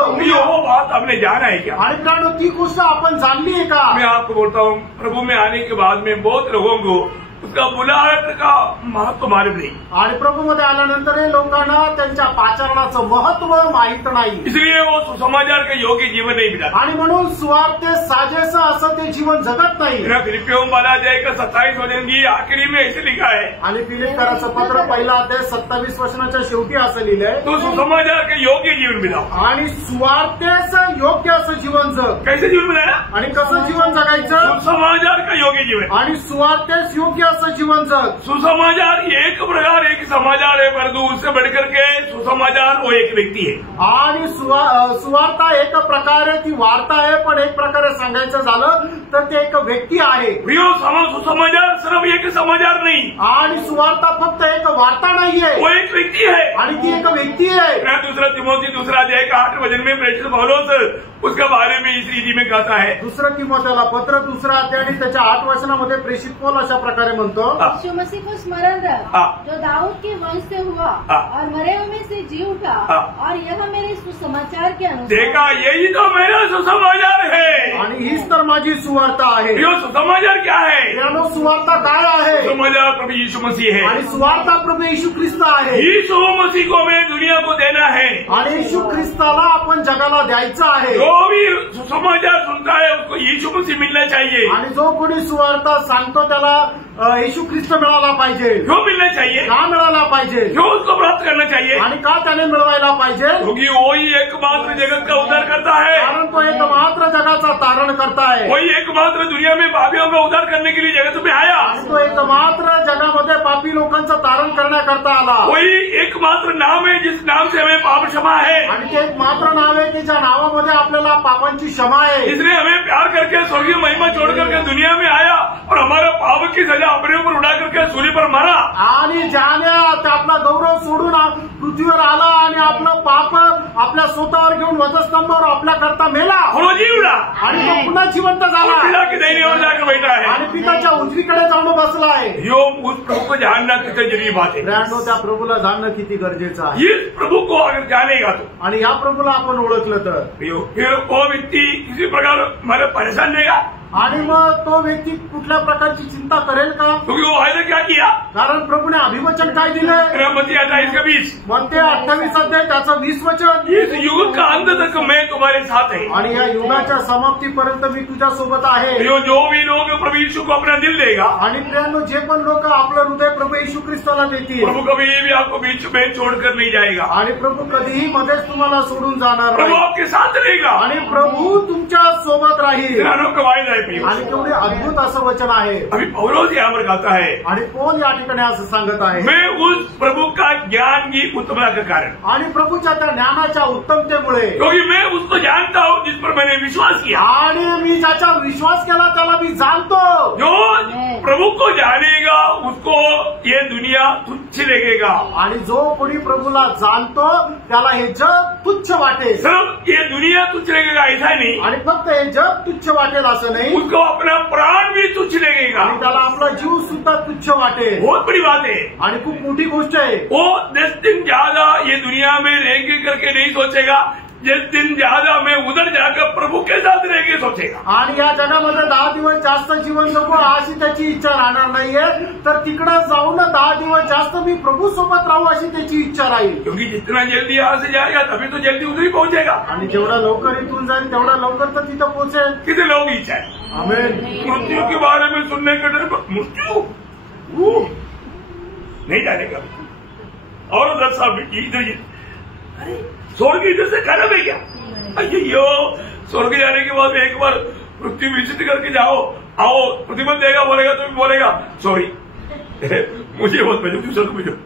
वो बात हमने जाना है क्या. आणि प्राणो ती गोष्ट आपण जाणली आहे का. मैं आपको बोलता हूँ प्रभु में आने के बाद में बहुत लोगों को उसका बुलाहट का महत्व मालूम नहीं. आणि प्रभूमध्ये आल्यानंतर लोकांना त्यांच्या पाचारणाचं महत्व माहित नाही. इसलिए वो सुसमाचार के योग्य जीवन नहीं बिता. आणि म्हणून स्वार्थ साजेसं असं ते जीवन जगत नाही. फिलिपियों वाला अध्याय का 27 वचन की आखिरी में ऐसे लिखा है. आणि फिलिप्पियराचं पत्र पहिला अध्याय 27 वचनाच्या शेवटी असं लिहिलंय, तो सुसमाचार के योग्य जीवन बिताओ. आणि स्वार्थेचं योग्य असं जीवन जग. कैसे जीवन बिताना. आणि कसं जीवन जगायचं. सुसमाचार का योग्य जीवन. आणि स्वार्थेस योग्य असं जीवन जग. सुसमाचार एक प्रकार एक समाचार है, परंतु उससे बढ़कर के सुसमाचार वो एक व्यक्ति है. आणि सुवार्ता एक प्रकारे ती वार्ता आहे, पण एक प्रकारे सांगायचं झालं तर ते एक व्यक्ती आहे. प्रियो, सुसमाचार सिर्फ एक समाचार नहीं, आणि सुवार्ता फक्त एक वार्ता नाहीये, वो एक व्यक्ति है. आणि ती एक व्यक्ती आहे. दूसरा तिमोथी 2 अध्याय का 8 वचन में प्रेषित पौलुस उसके बारे में इस रीति में कहता है. 2 तिमोथेला पत्र 2 अध्याय आणि त्याच्या 8 वचनामध्ये प्रेषित पौल अशा प्रकारे म्हणतो, यीशु मसीह को स्मरण रख, जो दाऊद के वंश से हुआ और मरे हुए में से जी उठा, और यह मेरे सुसमाचार के अनुसार. देखा, यही तो मेरा सुसमाचार है. आणि हीच तर माझी सुवार्ता आहे. यो सुसमाचार क्या है? यानो सुवार्ता काय आहे? सुसमाचार प्रभु यीशु मसीह है. आणि सुवार्ता प्रभू येशू ख्रिस्त आहे. यीशु मसीह को हमें दुनिया को देना है. आणि येशू ख्रिस्ताला आपण जगाला द्यायचं आहे. जो भी सुसमाचार सुनता है उसको यीशु मसीह मिलना चाहिए. आणि जो कोणी सुवार्ता सांगतो त्याला येशू ख्रिस्त मिळाला पाहिजे. क्यों मिलना चाहिए? का मिळाला पाहिजे? क्यों उसको प्राप्त करना चाहिए? आणि का त्याने मिळवायला पाहिजे? क्योंकि वही एकमात्र जगत का उद्धार करता है. कारण तो एकमात्र जगाचा तारण करता है. वही एकमात्र दुनिया में पापियों का उद्धार करने के लिए जगत में आया. आणि तो एकमात्र जगामध्ये पापी लोकांचं तारण करण्याकरता आला. वही एकमात्र नाम है जिस नाम से हमें पाप क्षमा है. आणि ते एकमात्र नाव आहे की ज्या नावामध्ये आपल्याला पापांची क्षमा आहे. इसने हमें प्यार करके स्वर्गीय महिमा छोड़ करके दुनिया में आया और हमारा पाप की सजा अपने ऊपर उड़ा करके सूली पर मारा. आणि ज्याने आपला गौरव सोडून पृथ्वीवर आला आणि आपलं पाप आपल्या स्वतःवर घेऊन वधस्तंभावर आपल्या करता मेला. वो जीवला आणि तो पुन्हा जिवंत झाला. पिता की दाहिनीवर जाकर बैठा है. आणि पिताच्या उजवीकडे जाऊन बसला आहे. यो उस प्रभु को जानना कितनी जरूरी बात है. ब्रँडो, त्या प्रभूला जाणणं किती गरजेचं आहे. इस प्रभु को अगर जानेगा तो, आणि या प्रभूला आपण ओळखलं तर फिर वो व्यक्ति किसी प्रकार हमारे परेशान नहीं का. आणि मग तो व्यक्ती कुठल्या प्रकारची चिंता करेल का? क्योंकि वो आयने क्या किया? कारण प्रभूने अभिवचन काय दिलंय? मत्ती 28:20. मत्ती 28 अध्याय त्याचं 20 वचन, इस युग का अंत तक मैं तुम्हारे साथ है. आणि या युगाच्या समाप्तीपर्यंत मी तुझ्या सोबत आहे. जो भी लोग प्रभु यीशु को अपना दिल देगा, आणि प्रियांनो, जे पण लोक आपलं हृदय प्रभू येशू ख्रिस्ताला देतील, प्रभु कभी भी आपको बीच में छोड़कर नहीं जाएगा. आणि प्रभू कधीही मध्येच तुम्हाला सोडून जाणार प्रभु नाही. आपके साथ रहेगा. आणि प्रभू तुमच्या सोबत राहील. कमाई जाए प्रियो. आणि केवढे अद्भुत असं वचन आहे. अभी पौलुस यहाँ पर कहता है, आणि कोण या ठिकाणी असं सांगत आहे? मैं उस प्रभु का ज्ञान की उत्तमता के कारण, आणि प्रभूच्या त्या ज्ञानाच्या उत्तमतेमुळे, क्योंकि मैं उसको जानता हूँ जिस पर मैंने विश्वास किया. आणि मी ज्याचा विश्वास केला त्याला मी जाणतो. जो प्रभु को जानेगा उसको ये दुनिया तुच्छ लगेगा. आणि जो कोणी प्रभूला जाणतो त्याला हे जग तुच्छ वाटेल. सिर्फ ये दुनिया तुच्छ लगेगा ऐसा नहीं, आणि फक्त हे जग तुच्छ वाटेल असं नाही, उसको अपना प्राण भी तुच्छ लगेगा. आणि त्याला आपला जीव सुद्धा तुच्छ वाटेल. बहुत बड़ी बात है. आणि खूप मोठी गोष्ट आहे. वो 10 दिन ज्यादा ये दुनिया में रहेंगे करके नहीं सोचेगा. 10 दिन ज्यादा मैं उधर जाकर प्रभु के साथ रहेंगे सोचेगा. आणि या जगामध्ये 10 दिवस जास्त जीवन जगू अशी त्याची इच्छा राहणार नाहीये, तर तिकडे जाऊन 10 दिवस जास्त मी प्रभू सोबत राहू अशी त्याची इच्छा राहील. क्योंकि जितना जल्दी यहाँ से जाएगा तभी तो जल्दी उधर ही पहुंचेगा. आणि जेवढा लवकर इथून जाईल तेवढा लवकर तर तिथं पोहोचेल. कितने लोग इच्छा है आमेन. मृत्यु के बारे में सुनने के डर पर मृत्यु नहीं जानेगा. और उधर सब इधर, अरे स्वर्ग इधर से खराब है क्या? अयो, स्वर्ग जाने के बाद एक बार मृत्यु विजिट करके जाओ, आओ, प्रतिबंध देगा, बोलेगा तो भी बोलेगा सॉरी मुझे मत भेजो, दूसरा को भेजो.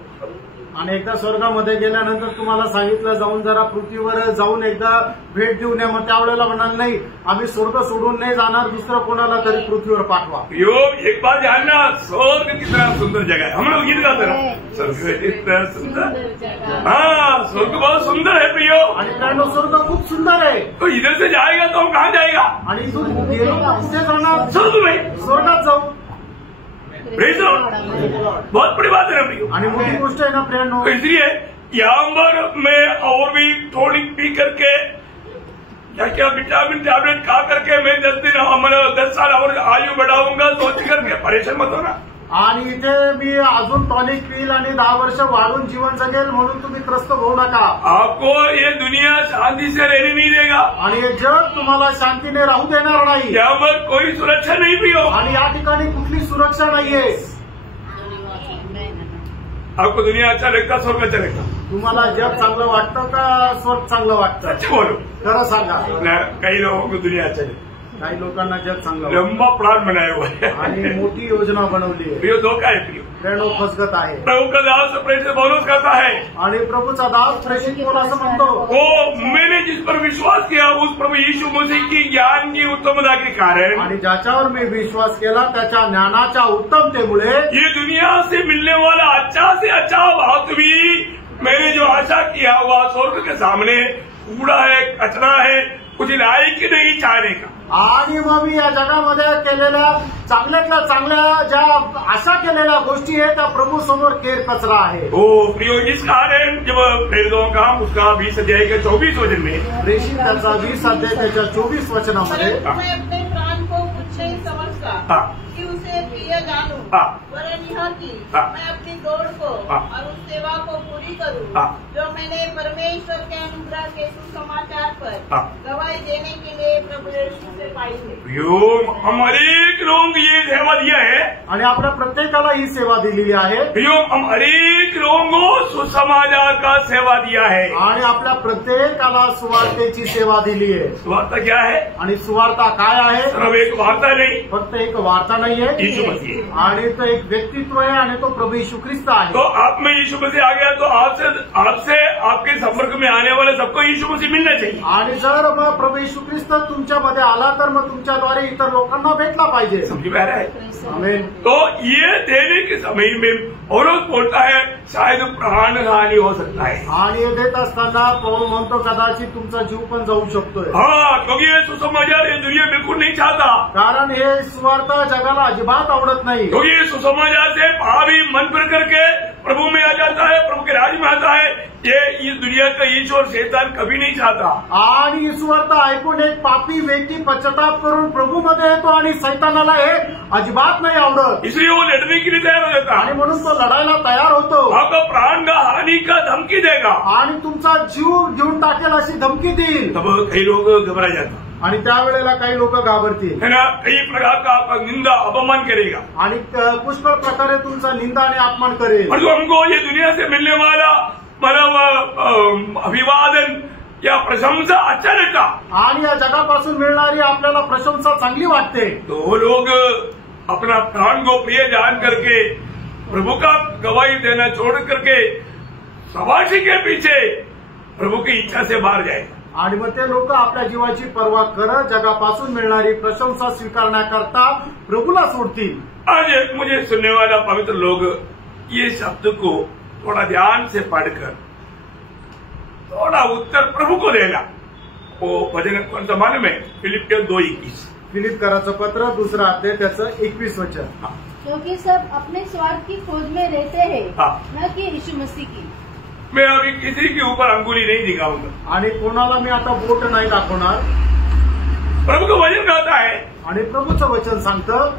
आणि एकदा स्वर्गामध्ये गेल्यानंतर तुम्हाला सांगितलं जाऊन जरा पृथ्वीवर जाऊन एकदा भेट देऊन या. मग त्यावेळेला म्हणाल नाही आम्ही स्वर्ग सोडून नाही जाणार, दुसरं कोणाला तरी पृथ्वीवर पाठवा. यो एक बार जानना, स्वर्ग कितना सुंदर जगह है. हम लोग गीत गाते ना, स्वर्ग कितना सुंदर. हाँ, स्वर्ग बहुत सुंदर है प्रियो. आणि त्यानं स्वर्ग खूप सुंदर आहे. तो इधर से जाएगा तो हम कहाँ जाएगा? आणि इथून गेलो तर कुठे जाणार? स्वर्ग में, स्वर्गात जाऊ. बहुत बड़ी बात है प्रियो. आणि मोठी गोष्ट आहे ना प्रियांनो. तो इसलिए यहाँ पर मैं और भी थोड़ी पी करके क्या क्या विटामिन टैबलेट खा करके मैं 10 साल और आयु बढ़ाऊंगा सोच करके परेशान मत होना. आणि इथे मी अजून टॉनिक पिल आणि 10 वर्ष वाढून जीवन जगेल म्हणून तुम्ही त्रस्त होऊ नका. आपको ये दुनिया शांति से रहने नहीं देगा. आणि हे जग तुम्हाला शांतीने राहू देणार नाही. यहाँ पर कोई सुरक्षा नहीं भी हो. आणि या ठिकाणी कुठली सुरक्षा नाहीये. आपको दुनिया अच्छा लगता, स्वर्ग अच्छा लगता? तुम्हाला जग चांगलं वाटतं का स्वर्ग चांगलं वाटतं? अच्छा बोलो. खरं सांगा. कई लोगों को दुनिया अच्छा लगता. काही लोकांना जग चांगलं लंबा प्लान बनाया हुआ है आणि मोठी योजना बनवली आहे. प्रियो धोखा है प्रियो प्रेरणो फसगत आहे. प्रभु का दास प्रेरित पौलुस कहता है आणि प्रभूचा दास प्रेषित पौल असं म्हणतो, वो मैंने जिस पर विश्वास किया उस प्रभु यीशु मसीह की ज्ञान की उत्तमता के कारण आणि ज्याच्यावर मी विश्वास केला त्याच्या ज्ञानाच्या उत्तमतेमुळे ये दुनिया से मिलने वाला अच्छा से अच्छा वक्त भी मैंने जो आशा किया हुआ स्वर्ग के सामने कूड़ा है, कचरा है, कुछ लायक नहीं चाहने का. आणि मग मी या जगामध्ये केलेल्या चांगल्यातल्या चांगल्या ज्या आशा केलेल्या गोष्टी आहेत त्या प्रभू समोर केर कचरा आहे. हो प्रियो, इस कारण जब प्रेरितों का उसका 20 अध्याय के 24 वचन में प्रेषित त्याचा 20 अध्याय त्याच्या 24 वचनामध्ये मैं अपने प्राण को कुछ नहीं समझता कि उसे प्रिय जानूं, वरन यह कि मैं अपनी दौड़ को और उस सेवा को पूरी करूं जो मैंने परमेश्वर के अनुग्रह के सुसमाचार पर गवाही देने के लिए प्रभु यीशु से पाई है. हम अनेक लोग ये सेवा दिया है आणि आपल्या प्रत्येकाला ही सेवा दिलेली आहे. हम अनेक लोगों को सुसमाचार का सेवा दिया है आणि आपल्या प्रत्येकाला सुवार्तेची सेवा दिली आहे. सुवार्ता क्या है? आणि सुवार्ता काय आहे? सिर्फ एक वार्ता नहीं, फक्त एक वार्ता नाहीये, यीशु मसीह. आणि तो एक व्यक्तित्व आहे आणि तो प्रभू यीशु ख्रिस्त आहे. तो आप में यीशु मसीह आ गया तो आपसे आपके संपर्क में आने वाले सबको यीशु मसीह मिलना चाहिए. आणि जर मग प्रभू यीशु ख्रिस्त तुमच्यामध्ये आला तर मग तुमच्याद्वारे इतर लोकांना भेटला पाहिजे. समझी पा रहा है? आमेन. तो ये देने के समय में औरत बोलता है शायद प्राण हानि हो सकता है. आणि हे देत असताना पौल म्हणतो कदाचित तुमचा जीव पण जाऊ शकतोय. हाँ, क्योंकि ये सुसमाचार ये दुनिया बिल्कुल नहीं चाहता. कारण हे सुवार्ता जगाला अजिबात आवडत नाही. क्योंकि ये सुसमाचार से भावी मन पर करके प्रभु में आ जाता है, प्रभु के राज में आता है. ये इस दुनिया का ईश्वर शैतान कभी नहीं चाहता. आणि ही सुवार्ता ऐकून एक पापी व्यक्ती पश्चाताप करून प्रभूमध्ये येतो आणि सैतानाला हे अजिबात नाही आवडत. इसलिए वो लड़ने के लिए तैयार हो जाता आणि है. म्हणून तो लढायला तयार होतो. आपका प्राण का हानि का धमकी देगा आणि तुमचा जीव घेऊन टाकेल अशी धमकी देईल. तब कई लोग घबरा जाता आणि त्यावेळेला काही लोक घाबरतील है ना. कई प्रकार का आपका निंदा अपमान करेगा आणि पुष्कळ प्रकारे तुमचा निंदा आणि अपमान करेल. और जो हमको ये दुनिया से मिलने वाला मतलब अभिवादन या प्रशंसा अच्छा लगता आणि या जगापासून मिळणारी आपल्याला प्रशंसा चांगली वाटते. तो वो लोग अपना प्राण को प्रिय जान करके प्रभु का गवाही देना छोड़ करके शाबाशी के पीछे प्रभु की इच्छा से बाहर जाए. आणि मग ते लोक आपल्या जीवाची पर्वा करत जगापासून मिळणारी प्रशंसा स्वीकारण्याकरता प्रभूला सोडतील. आज मुझे सुनने वाला पवित्र लोग ये शब्द को थोड़ा ध्यान से पढ़कर थोड़ा उत्तर प्रभु को देना. वो भजन कौन सा मालूम है? फिलिपियन 2:21. फिलिपकराचं पत्र 2 अध्याय त्याचं 21 वचन. क्योंकि सब अपने स्वार्थ की खोज में रहते हैं, न कि यीशु मसीह की. मैं अभी किसी के ऊपर अंगुली नहीं दिखाऊंगा. आणि कोणाला मी आता बोट नाही दाखवणार. प्रभु का वचन कहता है आणि प्रभूचं वचन सांगतं.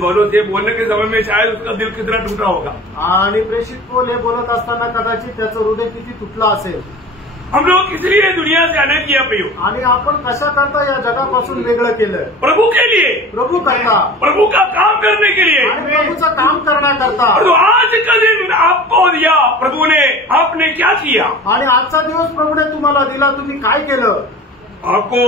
बोलो ये बोलने के समय में शायद उसका दिल कितना टूटा होगा. आणि प्रेषित पौल हे बोलत असताना कदाचित त्याचं हृदय किती तुटलं असेल. हम लोग इसलिए दुनिया से अलग किया प्रभु. आणि आपण कशा करता या जगापासून वेगळं केलं? प्रभु के लिए, प्रभू करता, प्रभु का काम करने के लिए. आणि प्रभूचं काम करण्याकरता. तो आज का दिन आपको दिया प्रभु ने, आपने क्या किया? आणि आजचा दिवस प्रभूने तुम्हाला दिला, तुम्ही काय केलं? आपको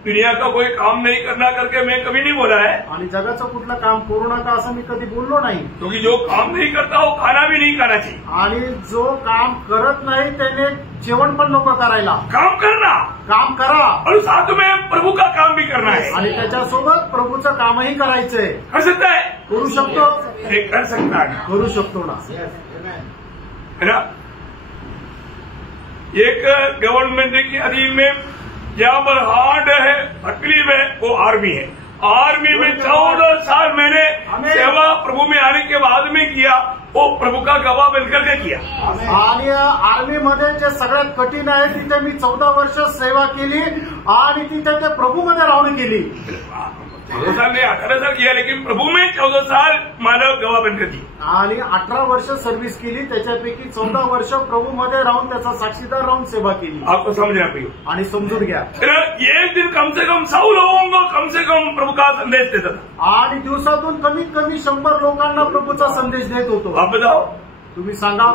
दुनिया का कोई काम नहीं करना करके मैं कभी नहीं बोला है. आणि जगाचं कुठलं काम करू नका असं मी कधी बोललो नाही. क्योंकि जो काम नहीं करता वो खाना भी नहीं खाना चाहिए. आणि जो काम करत नाही त्याने जेवण पण नको करायला. काम करना, काम करा और साथ में प्रभु का काम भी करना है. आणि त्याच्यासोबत प्रभूचं कामही करायचंय. कर सकता है? करू शकतो. अरे कर सकता है, करू शकतो ना. है ना. एक गवर्नमेंट के अधीन में जहाँ पर हार्ड है, तकलीफ है, वो आर्मी है. आर्मी में 14 साल मैंने सेवा प्रभू में आने के बाद में किया. वो प्रभु का गवाह बनकर के किया. आणि आर्मीमध्ये जे सगळ्यात कठीण आहे तिथे मी 14 वर्ष सेवा केली आणि तिथे ते प्रभूमध्ये राहून केली. 14 साल ने 18 साल किया, लेकिन प्रभु में 14 साल मानव गवाह बनकर की. आणि 18 वर्ष सर्व्हिस केली, त्याच्यापैकी 14 वर्ष प्रभूमध्ये राहून त्याचा साक्षीदार राहून सेवा केली. आपको समझना प्रियो. आणि समजून घ्या. एक दिन कम से कम 100 लोगों को कम से कम प्रभु का संदेश देता था. आणि दिवसातून कमीत कमी 100 लोकांना प्रभूचा संदेश देत होतो. आप बताओ, तुम्ही सांगा.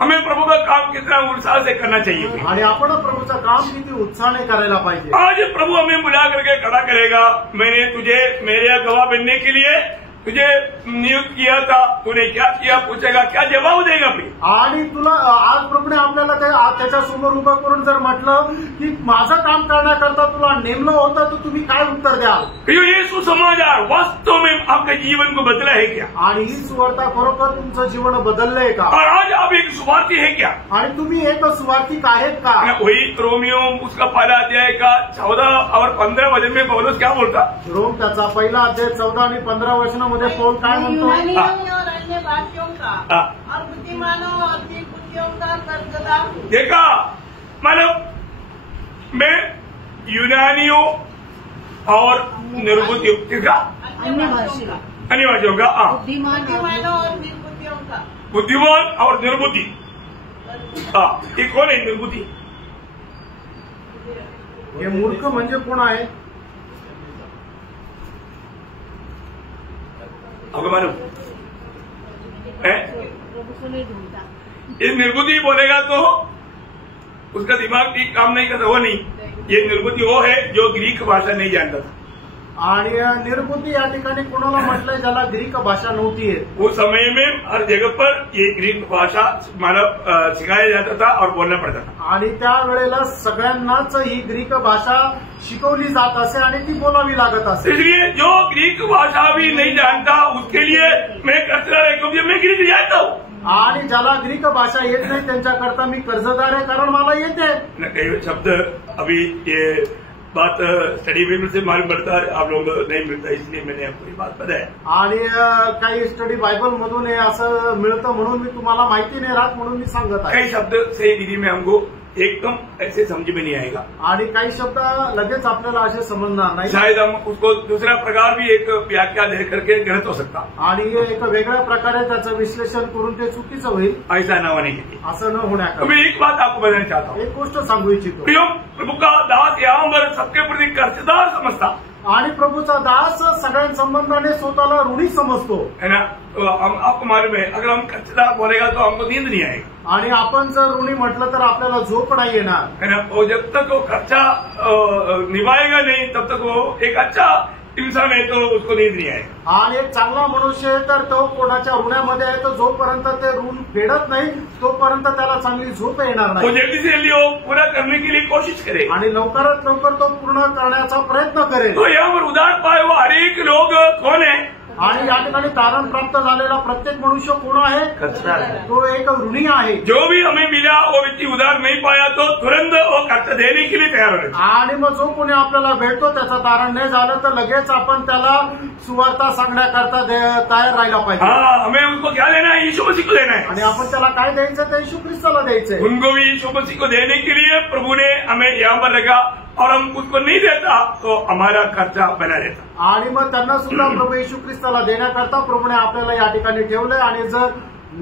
हमें प्रभु का काम कितना उत्साह से करना चाहिए आणि आपण प्रभूचं काम किती उत्साहाने करायला पाहिजे। आज प्रभु हमें बुला करके खड़ा करेगा, मैंने तुझे मेरे गवाह बनने के लिए तुझे नियुक्त किया था, तूने क्या किया पूछेगा, क्या जवाब देगा मी? आणि तुला आज प्रभूने आपल्याला त्याच्या समोर उभं करून जर म्हटलं की माझं काम करण्याकरता तुला नेमलं होतं, तर तुम्ही काय उत्तर द्याल? ये सुसमाचार वास्तव में आपके जीवन को बदला है क्या? आणि ही सुवार्ता खरोखर तुमचं जीवन बदललंय का? और आज आप एक सुवार्थी है क्या? आणि तुम्ही एक सुवार्थिक आहेत का? वही रोमियो उसका पहला अध्याय का 14 और 15 वचन में पौलुस क्या बोलता? रोम त्याचा पहिला अध्याय 14 आणि 15 वचनामध्ये पौल काय म्हणतो? और अन्य भाषियों का और बुद्धिमानों और बुद्धियों का कर्जदार हूँ। देखा, मतलब मैं यूनानियों और निर्बुद्धियों किसका? अन्य भाषियों अन्य भाषियों का, बुद्धिमानों और निर्बुद्धियों का। बुद्धिमान और निर्बुद्धि, ये कौन है निर्बुद्धि? हे मूर्ख म्हणजे कोण आहे? आपको मालूम है? प्रभु को नहीं ढूंढता। ये निर्बुद्धि बोलेगा तो उसका दिमाग ठीक काम नहीं करता, वो नहीं। ये निर्बुद्धि वो है जो ग्रीक भाषा नहीं जानता था। आणि निर्बुद्धी या ठिकाणी कोणाला म्हटलंय ज्याला ग्रीक भाषा नव्हती आहे। उस समय में हर जगह पर ये ग्रीक भाषा मानव सिखाया जाता था और बोलना पड़ता था। आणि त्यावेळेला सगळ्यांनाच ही ग्रीक भाषा शिकवली जात असे आणि ती बोलावी लागत असे। इसलिए जो ग्रीक भाषा भी नहीं जानता उसके लिए मैं कर्जदार है, क्योंकि मैं ग्रीक जानता हूँ। आणि ज्याला ग्रीक भाषा येत नाही त्यांच्याकरता मी कर्जदार आहे, कारण मला येते। कई शब्द अभी ये बात स्टडी बाइबल से मालूम पड़ता है, आप लोगों को नहीं मिलता, इसलिए मैंने आपको ये बात बताया। आणि काही स्टडी बायबल मधून हे असं मिळतं म्हणून मी तुम्हाला माहिती नाही राहत म्हणून मी सांगत आहे। कई शब्द सही विधि में हमको एकदम ऐसे समझ में नहीं आएगा, आणि काही शब्द लगेच आपल्याला असे समजणार नाही। शायद हम उसको दूसरा प्रकार भी एक व्याख्या दे करके गलत हो सकता, आणि एक वेगळ्या प्रकारे त्याचं विश्लेषण करून ते चुकीचं होईल, ऐसा न होने के लिए। असं न होण्याकरता तो मैं एक बात आपको बताना चाहता हूँ, एक गोष्ट सांगू इच्छितो। प्रियो प्रभु का दास यहाँ पर सबके प्रति कर्जदार समझता आणि प्रभूचा दास सगळ्यांसंबंधाने स्वतःला ऋणी समजतो, है ना। तो हम आपको मालूम है, अगर हम कर्जदार बोलेगा तो हमको नींद नहीं आएगा, आणि आपण जर ऋणी म्हटलं तर आपल्याला झोप नाही येणार, है ना। और जब तक वो खर्चा निभाएगा नहीं तब तक वो एक अच्छा इंसान है, तो उसको नींद नहीं आएगा। आणि एक चांगला मनुष्य आहे तर तो कोणाच्या ऋणामध्ये आहे, तो जोपर्यंत ते ऋण फेडत नाही तोपर्यंत त्याला चांगली झोप येणार वो नाही, जल्दी से जल्दी वो पूरा करने के लिए कोशिश करे, आणि लवकरात लवकर तो पूर्ण करण्याचा प्रयत्न करेल। तो यहाँ पर उधार पाए वो हर एक लोग कौन है? आणि या ठिकाणी तारण प्राप्त झालेला प्रत्येक मनुष्य कोण आहे? कर्जदार है। तो एक ऋणी आहे। जो भी हमें मिला वो व्यक्ति उधार नहीं पाया तो तुरंत वो कर्ज देने के लिए तैयार हो। आणि मग जो कोणी आपल्याला भेटतो त्याचं तारण नाही झालं तर लगेच आपण त्याला सुवार्ता सांगण्याकरता तयार राहायला पाहिजे। हाँ, हमें उनको क्या लेना है? यीशु मसीह को देना है। आणि आपण त्याला काय द्यायचं? ते येशू ख्रिस्ताला द्यायचंय। उनको भी यीशु मसीह को देने के लिए प्रभु ने हमें यहाँ पर रखा, और हम उसको नहीं देता तो हमारा खर्चा बना रहता। आणि मग त्यांना सुद्धा प्रभू येशू ख्रिस्ताला देण्याकरता प्रभूने आपल्याला या ठिकाणी ठेवलंय, आणि जर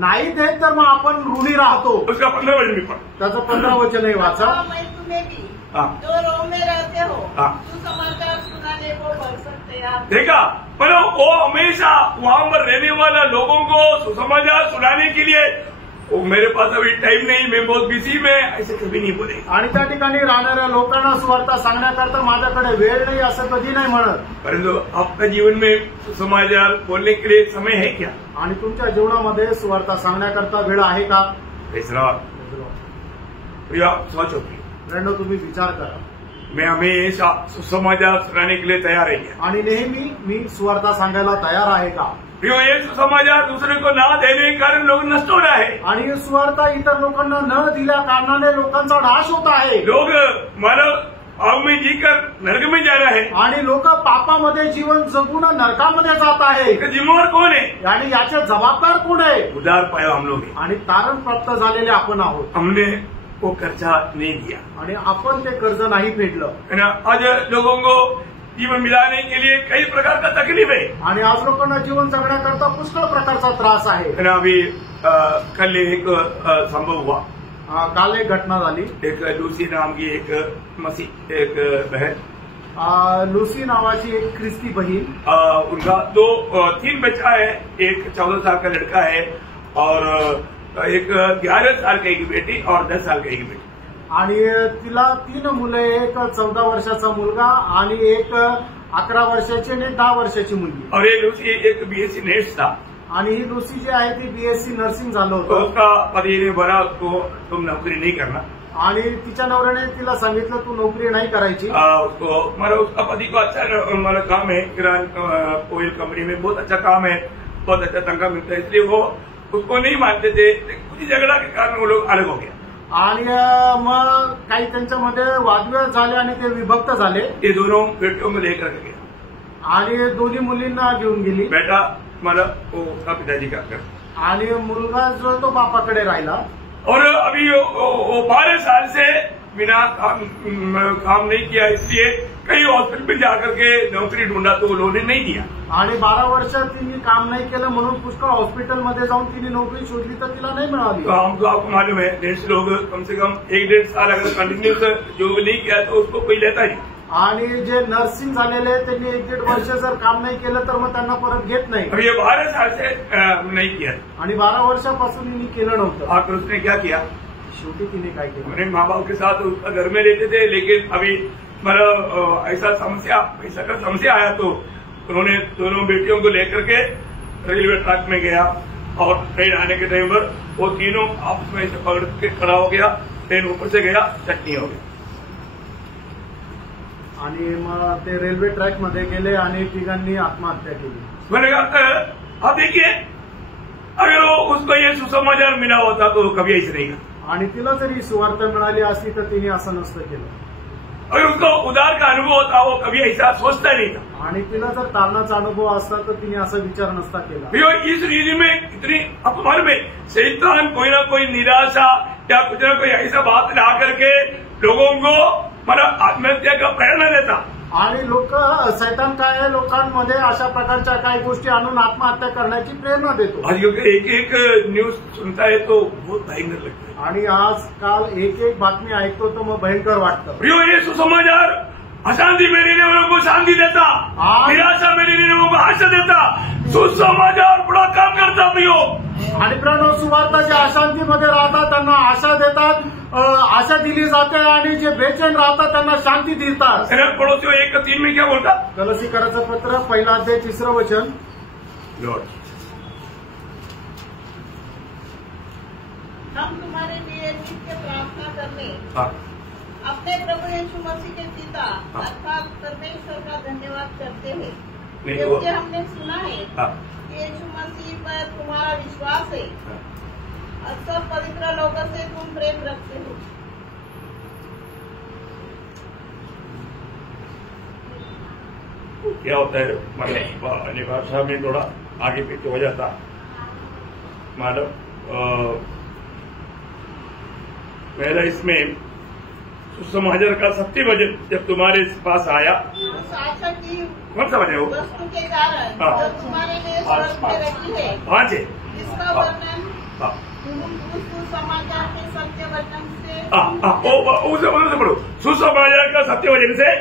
नाही देत तर मग आपण ऋणी राहतो। उसका 15 वचन भी पढ़, त्याचं 15 वचनही वाचा। मैं तुम्हें भी हाँ। जो रोम में रहते हो हाँ। सुसमाचार सुनाने को भर सकते हैं। देखा, मतलब वो हमेशा वहां पर रहने वाला लोगों को सुसमाचार सुनाने के लिए, वो मेरे पास अभी टाइम नहीं, मैं बहुत बिजी में, ऐसे कभी नहीं बोले। आणि त्या ठिकाणी राहणाऱ्या लोकांना सुवार्ता सांगण्याकरता माझ्याकडे वेळ नाही असं कधी नाही म्हणत, परंतु आपका जीवन में सुसमाचार बोलने के लिए समय है क्या? आणि तुमच्या जीवनामध्ये सुवार्ता सांगण्याकरता वेळ आहे का? सोचो, फ्रेंडो तुम्ही विचार करा। मैं हमेशा सुसमाचार सुनाने के लिए तैयार है क्या? आणि नेहमी मी सुवार्ता सांगायला तयार आहे का? ये सुसमाचार दूसरे को ना देने के कारण लोग नष्ट हो रहा है, आणि सुवार्ता इतर लोकांना न दिल्या कारणाने लोकांचा नाश होत आहे। लोग मानव पाप में जीकर नरक में जा रहा है, आणि लोक पापामध्ये जीवन जगून नरकामध्ये जात आहे। इसका जिम्मेवार कौन है? आणि याचे जबाबदार कोण आहे? उधार पाया हम लोग हैं। आणि तारण प्राप्त झालेले आपण आहोत, हमने वो कर्जा नहीं दिया, आणि आपण ते कर्ज नाही फेडलं, है ना। आज लोगों को जीवन मिलाने के लिए कई प्रकार का तकलीफ है, आणि आज लोकांना जीवन जगण्याकरता पुष्कळ प्रकारचा त्रास आहे। है ना। अभी कल एक संभव हुआ, काल एक घटना झाली। एक लूसी नाम की एक एक बहन, लूसी नावाची एक ख्रिस्ती बहीण, उनका 3 बच्चा है, एक 14 साल का लड़का है और एक 11 साल की एक बेटी और 10 साल की एक बेटी। आणि तिला 3 मुलं, एक 14 वर्षाचा मुलगा आणि एक 11 वर्षाची आणि 10 वर्षाची मुलगी। और ये लूसी एक BSc नेट था आणि ही लूसी जी आहे ती BSc नर्सिंग झालं तो होतं। उसका पति ने बोला उसको तुम नौकरी नहीं करना आणि तिच्या नवऱ्याने तिला सांगितलं तू नोकरी नाही करायची। उसको मतलब उसका पति को अच्छा मतलब काम है, ईरान ऑयल कंपनी में बहुत अच्छा काम है, बहुत अच्छा तनख्वाह मिलता है, इसलिए वो उसको नहीं मानते थे। कुछ झगड़ा के कारण वो लोग अलग हो गया आणि मग काही त्यांच्यामध्ये वादविवाद झाले आणि ते विभक्त झाले। ये दोनों बेटियों को लेकर के गया आणि दोन्ही मुलींना घेऊन गेली। बेटा मतलब वो उसका पिताजी का कर आणि मुलगा जो तो बापाकडे राहिला। और अभी वो 12 साल से बिना काम नहीं किया, इसलिए कई हॉस्पिटल में जाकर के नौकरी ढूंढा तो उन्होंने नहीं दिया। आणि 12 वर्ष तिने काम नाही केलं म्हणून पुष्कळ हॉस्पिटलमध्ये जाऊन तिने नोकरी शोधली तर तिला नाही मिळाली। तो हमको आपको मालूम है 150 लोग कम से कम 1-1.5 साल अगर कंटिन्यूस जॉब नहीं किया तो उसको कोई लेता नहीं। आणि जे नर्सिंग झालेले त्यांनी 1-1.5 वर्ष जर काम नाही केलं तर मग त्यांना परत घेत नाही। अब ये 12 साल से नहीं किया आणि 12 वर्षापासून तिने केलं नव्हतं। और उसने क्या किया, शेवटी तिने काय केलं, अपने माँ बाप के साथ उसका घर में रहते थे, लेकिन अभी मतलब ऐसा पैसा का समस्या आया तो उन्होंने दोनों बेटियों को लेकर के रेलवे ट्रैक में गया और ट्रेन आने के टाइम पर वो तीनों आपस में ऐसे पकड़ के खड़ा हो गया, ट्रेन ऊपर से गया, चटनी हो गई। आणि मग ते रेल्वे ट्रॅक मध्ये गेले आणि तिघांनी आत्महत्या केली। मैंने कहा अब देखिए अगर वो उसको ये सुसमाचार मिला होता तो कभी ऐसे नहीं करता। आणि तिला जरी सुवार्थ मिळाली असती तर तिने असं नसतं केलं। अगर उसको उदार का अनुभव होता वो कभी ऐसा सोचता नहीं था। आणि तिला जर तारणाचा अनुभव असता तर तिने असा विचार नसता केला। भैया इस रीति में इतनी अपमान में शैतान कोई ना कोई निराशा या कुछ ना कोई ऐसा बात ला करके लोगों को मतलब आत्महत्या का प्रेरणा देता। आणि लोक सैतान काय आहे, लोकांमध्ये अशा प्रकारच्या काही गोष्टी आणून आत्महत्या करण्याची प्रेरणा देतो। आजकल एक एक न्यूज सुनता है तो बहुत भयंकर लगता है। आणि आजकाल एक एक बातमी ऐकतो तो मग भयंकर वाटतं। प्रियो ये सुसमाचार अशांति में रहने वालों को शांति देता, निराशा में रहने वालों को आशा देता। सुसमाचार बड़ा काम करता प्रियो। आणि प्रणव सुवार्ता जे अशांतीमध्ये राहतात त्यांना आशा देतात, आशा दिली जाते आणि जे बेचैन राहतात त्यांना शांती देतात। पड़ोसियों 1:3 में क्या बोलता, कलसीकराचं पत्र 1 अध्याय 3 वचन, लॉर्ड हम तुम्हारे लिए नित्य प्रार्थना करने हाँ अपने प्रभु यीशु मसीह के पिता अर्थात परमेश्वर का धन्यवाद करते हैं, क्योंकि हमने सुना है कि यीशु मसीह पर तुम्हारा विश्वास है और सब पवित्र लोगों से तुम प्रेम रखते हो। क्या होता है मतलब अन्य भाषा में थोड़ा आगे पीछे हो जाता मालूम। पहला इसमें सुसमाचार का सत्य वचन जब तुम्हारे पास आया, उस आशा की कौन सा वचन वो वस्तु के कारण जो तुम्हारे लिए स्वर्ग में रखी है, 5 है जिसका वर्णन तुम उस सुसमाचार के सत्य वचन से उसे पढ़ो। सुसमाचार का सत्य वचन से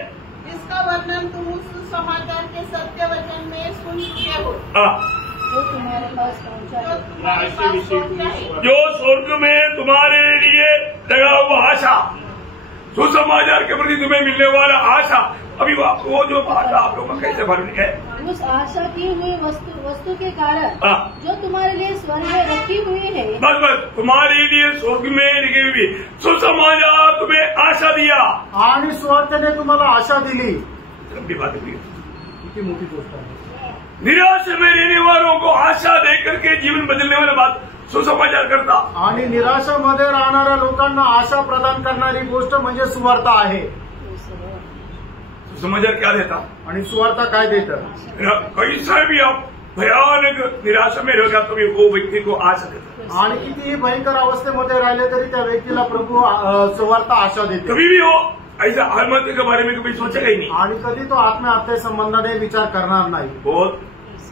जिसका वर्णन तुम उस सुसमाचार के सत्य वचन में सुन चुके हो, जो तुम्हारे पास पहुंचा जो है। तुम्हारे पास पहुंचा है, जो स्वर्ग में तुम्हारे लिए लगा हुआ आशा, सुसमाचार के प्रति तुम्हें मिलने वाला आशा। अभी वो जो बात आप लोगों का कैसे भरनी है, उस आशा की हुई वस्तु के कारण हाँ। जो तुम्हारे लिए स्वर्ग में रखी हुई है, बस तुम्हारे लिए स्वर्ग में लिखी हुई सुसमाचार तुम्हें आशा दिया। आणि सुवार्तेने तुम्हाला आशा दिली। लंबी बात हुई, किती मोठी गोष्ट आहे। निराशा में रहने वालों को आशा देकर के जीवन बदलने वाला बात सुसमाचार करता। आणि निराशामध्ये राहणाऱ्या लोकांना आशा प्रदान करणारी गोष्ट म्हणजे सुवार्ता आहे। सुसमाचार क्या देता, आणि सुवार्ता काय देतं, कैसा भी आप भयानक निराशा में रहेगा तो भी वो व्यक्ति को आशा देता। आणि कितीही भयंकर अवस्थेमध्ये राहिले तरी त्या व्यक्तीला प्रभू सुवार्ता आशा देते। कभी भी हो ऐसा आत्महत्या के बारे में कभी सोचेगा ही नहीं, आणि कधी तो आत्महत्या संबंधाने विचार करणार नाही। बहुत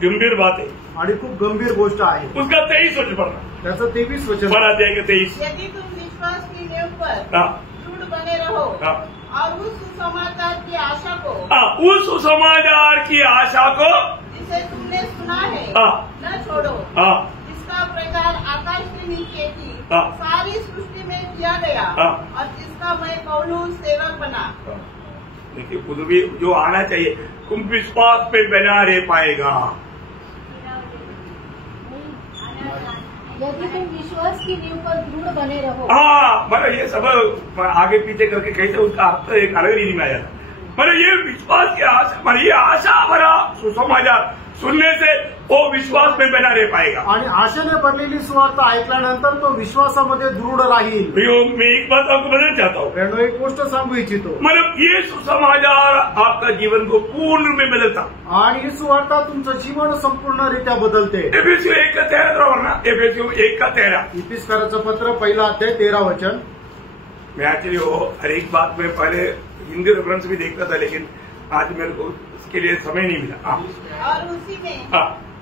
गंभीर बात है आणि खूप गंभीर गोष्ट आहे। उसका 23 वचन पढ़ना, त्याचं 23 वचन, 12 अध्याय का 23। यदि तुम विश्वास की नींव पर हाँ दृढ़ बने रहो हाँ और उस सुसमाचार की आशा को हाँ, उस सुसमाचार की आशा को जिसे तुमने सुना है हाँ न छोड़ो, हाँ जिसका प्रकार आकाश से नीचे की सारी सृष्टि में किया गया और जिसका मैं पौलुस सेवक बना। देखिए पृथ्वी जो आना चाहिए तुम विश्वास पे बना रह पाएगा। यदि तुम विश्वास की नींव पर दृढ़ बने रहो। हाँ मतलब ये सब आगे पीछे करके कैसे उसका अर्थ एक अलग रीति में आ जाता। मतलब ये विश्वास की आशा, मतलब ये आशा भरा सुसमाचार सुनने से वो विश्वास में बना रह पाएगा। आणि आशेने भरलेली सुवार्थ ऐकल्यानंतर तो विश्वासामध्ये दृढ राहील। मैं एक बात आपको बताना चाहता हूँ, प्रेरणो एक गोष्ट सांगू इच्छितो, मतलब ये सुसमाचार आपका जीवन को पूर्ण में बदलता आणि ही सुवार्थ तुमचं जीवन संपूर्णरित्या बदलते। एफएसयू 1:13 बरोबर ना, एफएसयू 1:13 इफिसकाराचं पत्र 1:13 मैं एक्चुअली हर एक बात में पहले हिंदी रेफरेंस भी देखता था, लेकिन आज मेरे को उसके लिए समय नहीं मिला। और उसी में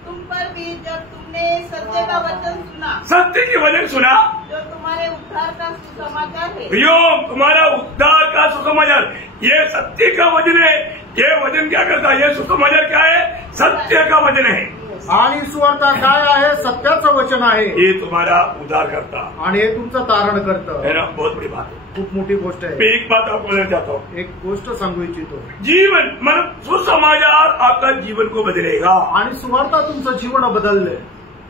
तुम पर भी जब तुमने सत्य का वचन सुना, सत्य की वचन सुना जो तुम्हारे उद्धार का सुसमाचार है। यो तुम्हारा उद्धार का सुसमाचार, ये सत्य का वचन है। ये वचन क्या करता है? ये सुसमाचार क्या है? सत्य का वचन है। आणि सुवार्थ काय आहे? सत्याचं वचन आहे। ये तुम्हारा उद्धार करता आणि हे तुमचं तारण करतं। है ना, बहुत बड़ी बात है, खूप मोठी गोष्ट आहे। मैं एक बात आपको बोलना चाहता हूँ, एक गोष्ट सांगू इच्छितो, जीवन मतलब सुसमाचार आपका जीवन को बदलेगा। आणि सुवार्थ तुमचं जीवन बदलले।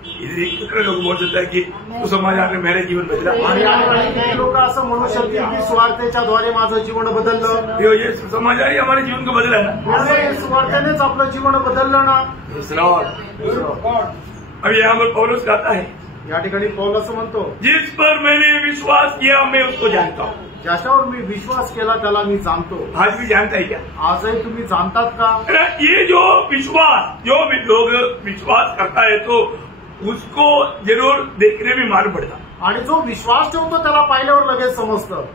कितने लोग बोल सकते हैं कि सुसमाचार ने मेरे जीवन बदला, आणि काही लोक असं म्हणू शकतील की सुवार्थेच्या द्वारे माझं जीवन बदललं। ये सुसमाचार ही हमारे जीवन को बदला है। सुवार्थेनेच आपलं जीवन बदललं ना। अब यहाँ पर पौलुस कहता है, या ठिकाणी पौल असं म्हणतो, जिस पर मैंने विश्वास किया मैं उसको जानता हूँ। ज्याच्यावर मी विश्वास केला त्याला मी जाणतो। आज भी जानता है क्या? आजही तुम्ही जाणतात का? ये जो विश्वास, जो भी लोग विश्वास करता है तो उसको जरूर देखने में मालूम पड़ता, आणि जो विश्वास ठेवतो त्याला पाहिल्यावर लगेच समजतं।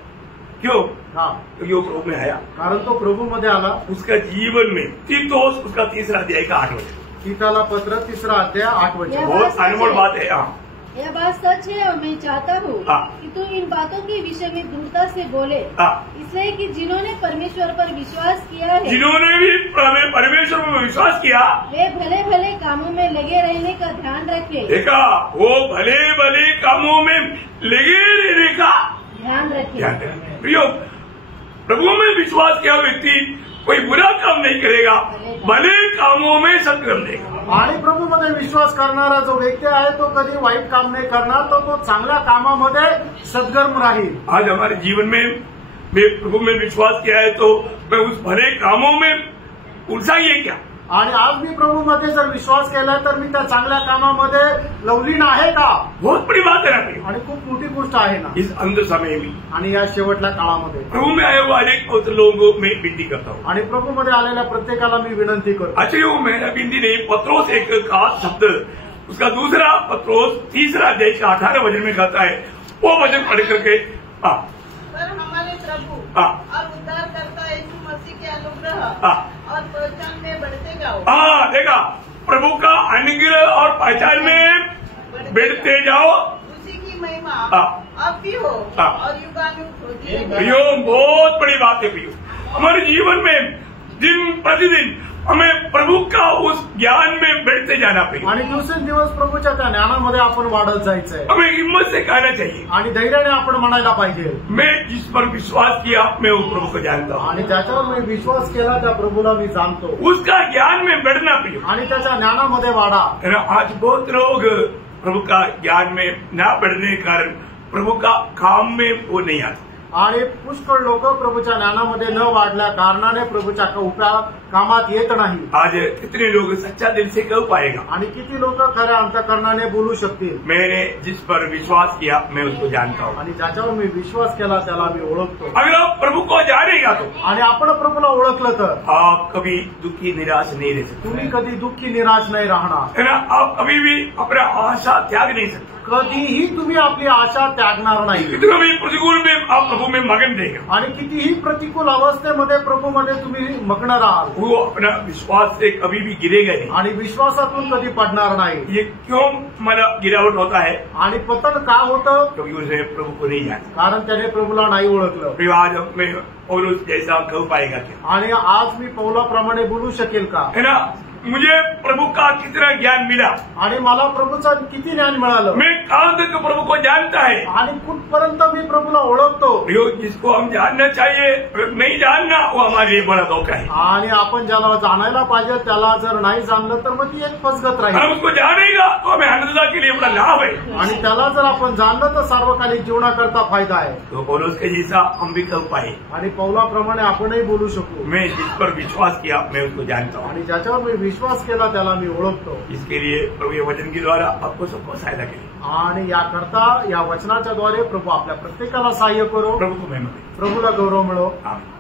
क्यों? हा, क्योंकि वो प्रभु में आया, कारण तो प्रभु मध्ये आला। उसका जीवन में तीतोस उसका 3 अध्याय का 8 वचन, तीताला पत्र 3:8 बहुत अनमोल बात है। हाँ, यह बात सच है और मैं चाहता हूँ कि तुम इन बातों के विषय में दृढ़ता से बोले, इसलिए कि जिन्होंने परमेश्वर पर विश्वास किया है, जिन्होंने भी परमेश्वर पर विश्वास किया, वे भले भले कामों में लगे रहने का ध्यान रखे। देखा, वो भले भले कामों में लगे रहने का ध्यान रखे। प्रियो, प्रभु में विश्वास किया व्यक्ति कोई बुरा काम नहीं करेगा, भले कामों में सत्कर्म देगा। आणि प्रभू मध्ये विश्वास करणारा जो व्यक्ती आहे तो कधी वाईट काम नाही करणार, तो चांगल्या कामामध्ये सद्गर्म राहील। आज हमारे जीवन में मैं प्रभु में विश्वास किया है तो मैं उस भले कामों में उलझा ही है क्या? आणि आज मी प्रभू मध्ये जर विश्वास केला तर मी त्या चांगल्या कामामध्ये लवलीन आहे का? बहुत बड़ी बात है ना, आणि खूप मोठी गोष्ट आहे ना। इस अंध समय में आणि या शेवटल्या काळामध्ये प्रभु में आए हुए अनेक पवित्र लोगों में विनती करता हूँ। आणि प्रभू मध्ये आलेल्या प्रत्येकाला मी विनंती करतो। अच्छा, वो मेरा विनती नहीं, पत्रोस एक खास शब्द, उसका दूसरा पत्रोस 3 अध्याय का 18 वचन में कहता है, वो वचन पढ़ करके पर हमारे प्रभु और उद्धारकर्ता यीशु मसीह के अनुग्रह और पहचान में बढ़ते जाओ। हाँ, देखा, प्रभु का अनुग्रह और पहचान में बढ़ते जाओ, उसी की महिमा अब भी हो और युगानुग होती है। प्रियो, बहुत बड़ी बात है प्रियो, हमारे जीवन में दिन प्रतिदिन हमें प्रभु का उस ज्ञान में बढ़ते जाना चाहिए आणि दिवसेंदिवस प्रभूच्या त्या ज्ञानामध्ये आपण वाढत जायचंय। हमें हिम्मत से कहना चाहिए आणि धैर्याने आपण म्हणायला पाहिजे, मैं जिस पर विश्वास किया मैं उस प्रभु को जानता हूँ, आणि ज्याच्यावर मी विश्वास केला त्या प्रभूला मी जाणतो। उसका ज्ञान में बढ़ना प्रियो, आणि त्याच्या ज्ञानामध्ये वाढा। आज बहुत लोग प्रभु का ज्ञान में न बढ़ने के कारण प्रभु का काम में वो नहीं आते, आणि पुष्कळ लोक प्रभूच्या ज्ञानामध्ये न वाढल्या कारणाने प्रभूच्या कामात येत नाही। आज कितने लोग सच्चा दिल से कह पाएगा, आणि किती लोक खऱ्या अंतःकरणाने बोलू शकतील, मैंने जिस पर विश्वास किया मैं उसको जानता हूँ, आणि ज्याच्यावर मी विश्वास केला त्याला मी ओळखतो। अगर आप प्रभु को जानेगा तो आणि आपण प्रभूला ओळखलं तर आप कभी दुखी निराश नहीं रह सकते, तुम्ही कधी दुःखी निराश नाही राहणार, है ना। आप कभी भी अपना आशा त्याग नहीं सकते, कधीही तुम्ही आपली आशा त्यागणार नाही। कितना भी प्रतिकूल में आप प्रभु में मगन देगा, आणि कितीही प्रतिकूल अवस्थेमध्ये प्रभूमध्ये तुम्ही मग्न राहाल, वो अपना विश्वास से कभी भी गिरेगा नहीं। आणि विश्वासातून कधी पडणार नाही। ये क्यों मला गिरावट होता है? आणि पतन का होतं? क्योंकि उसने प्रभु को नहीं जाना, कारण त्याने प्रभूला नाही ओळखलं। फिर आज मैं पौलुस जैसा कह पाएगा क्या? आणि आज मी पौलाप्रमाणे बोलू शकेल का? है ना। मुझे प्रभु का कितना ज्ञान मिला आणि मला प्रभूचं किती ज्ञान मिळालं. मैं कहाँ तक प्रभु को जानता है आणि कुठपर्यंत मी प्रभूला ओळखतो. जिसको हम जानना चाहिए नहीं जानना वो हमारे लिए बड़ा धोखा है. आणि आपण ज्याला जाणायला पाहिजे त्याला जर नाही जाणलं तर मग ती एक फसगत राहील. हम उसको जानेगा तो हमें अनंतता के लिए बड़ा लाभ है. आणि त्याला जर आपण जाणलं तर सार्वकालिक जीवनाकरता फायदा आहे. तो पौलुस के जैसा हम भी कर पाए आणि पौलाप्रमाणे आपणही बोलू शकू. मैं जिस पर विश्वास किया मैं उसको जानता हूँ आणि ज्याच्यावर मी विश्वास केला त्याला मी ओळखतो. इसके लिए प्रभु ये वचन के द्वारा आपको सबको सहायता करें. आणि याकरता या वचनाच्या द्वारे प्रभू आपल्या प्रत्येकाला सहाय्य करो. प्रभु को महिमा दे. प्रभूला गौरव मिळो. आमीन.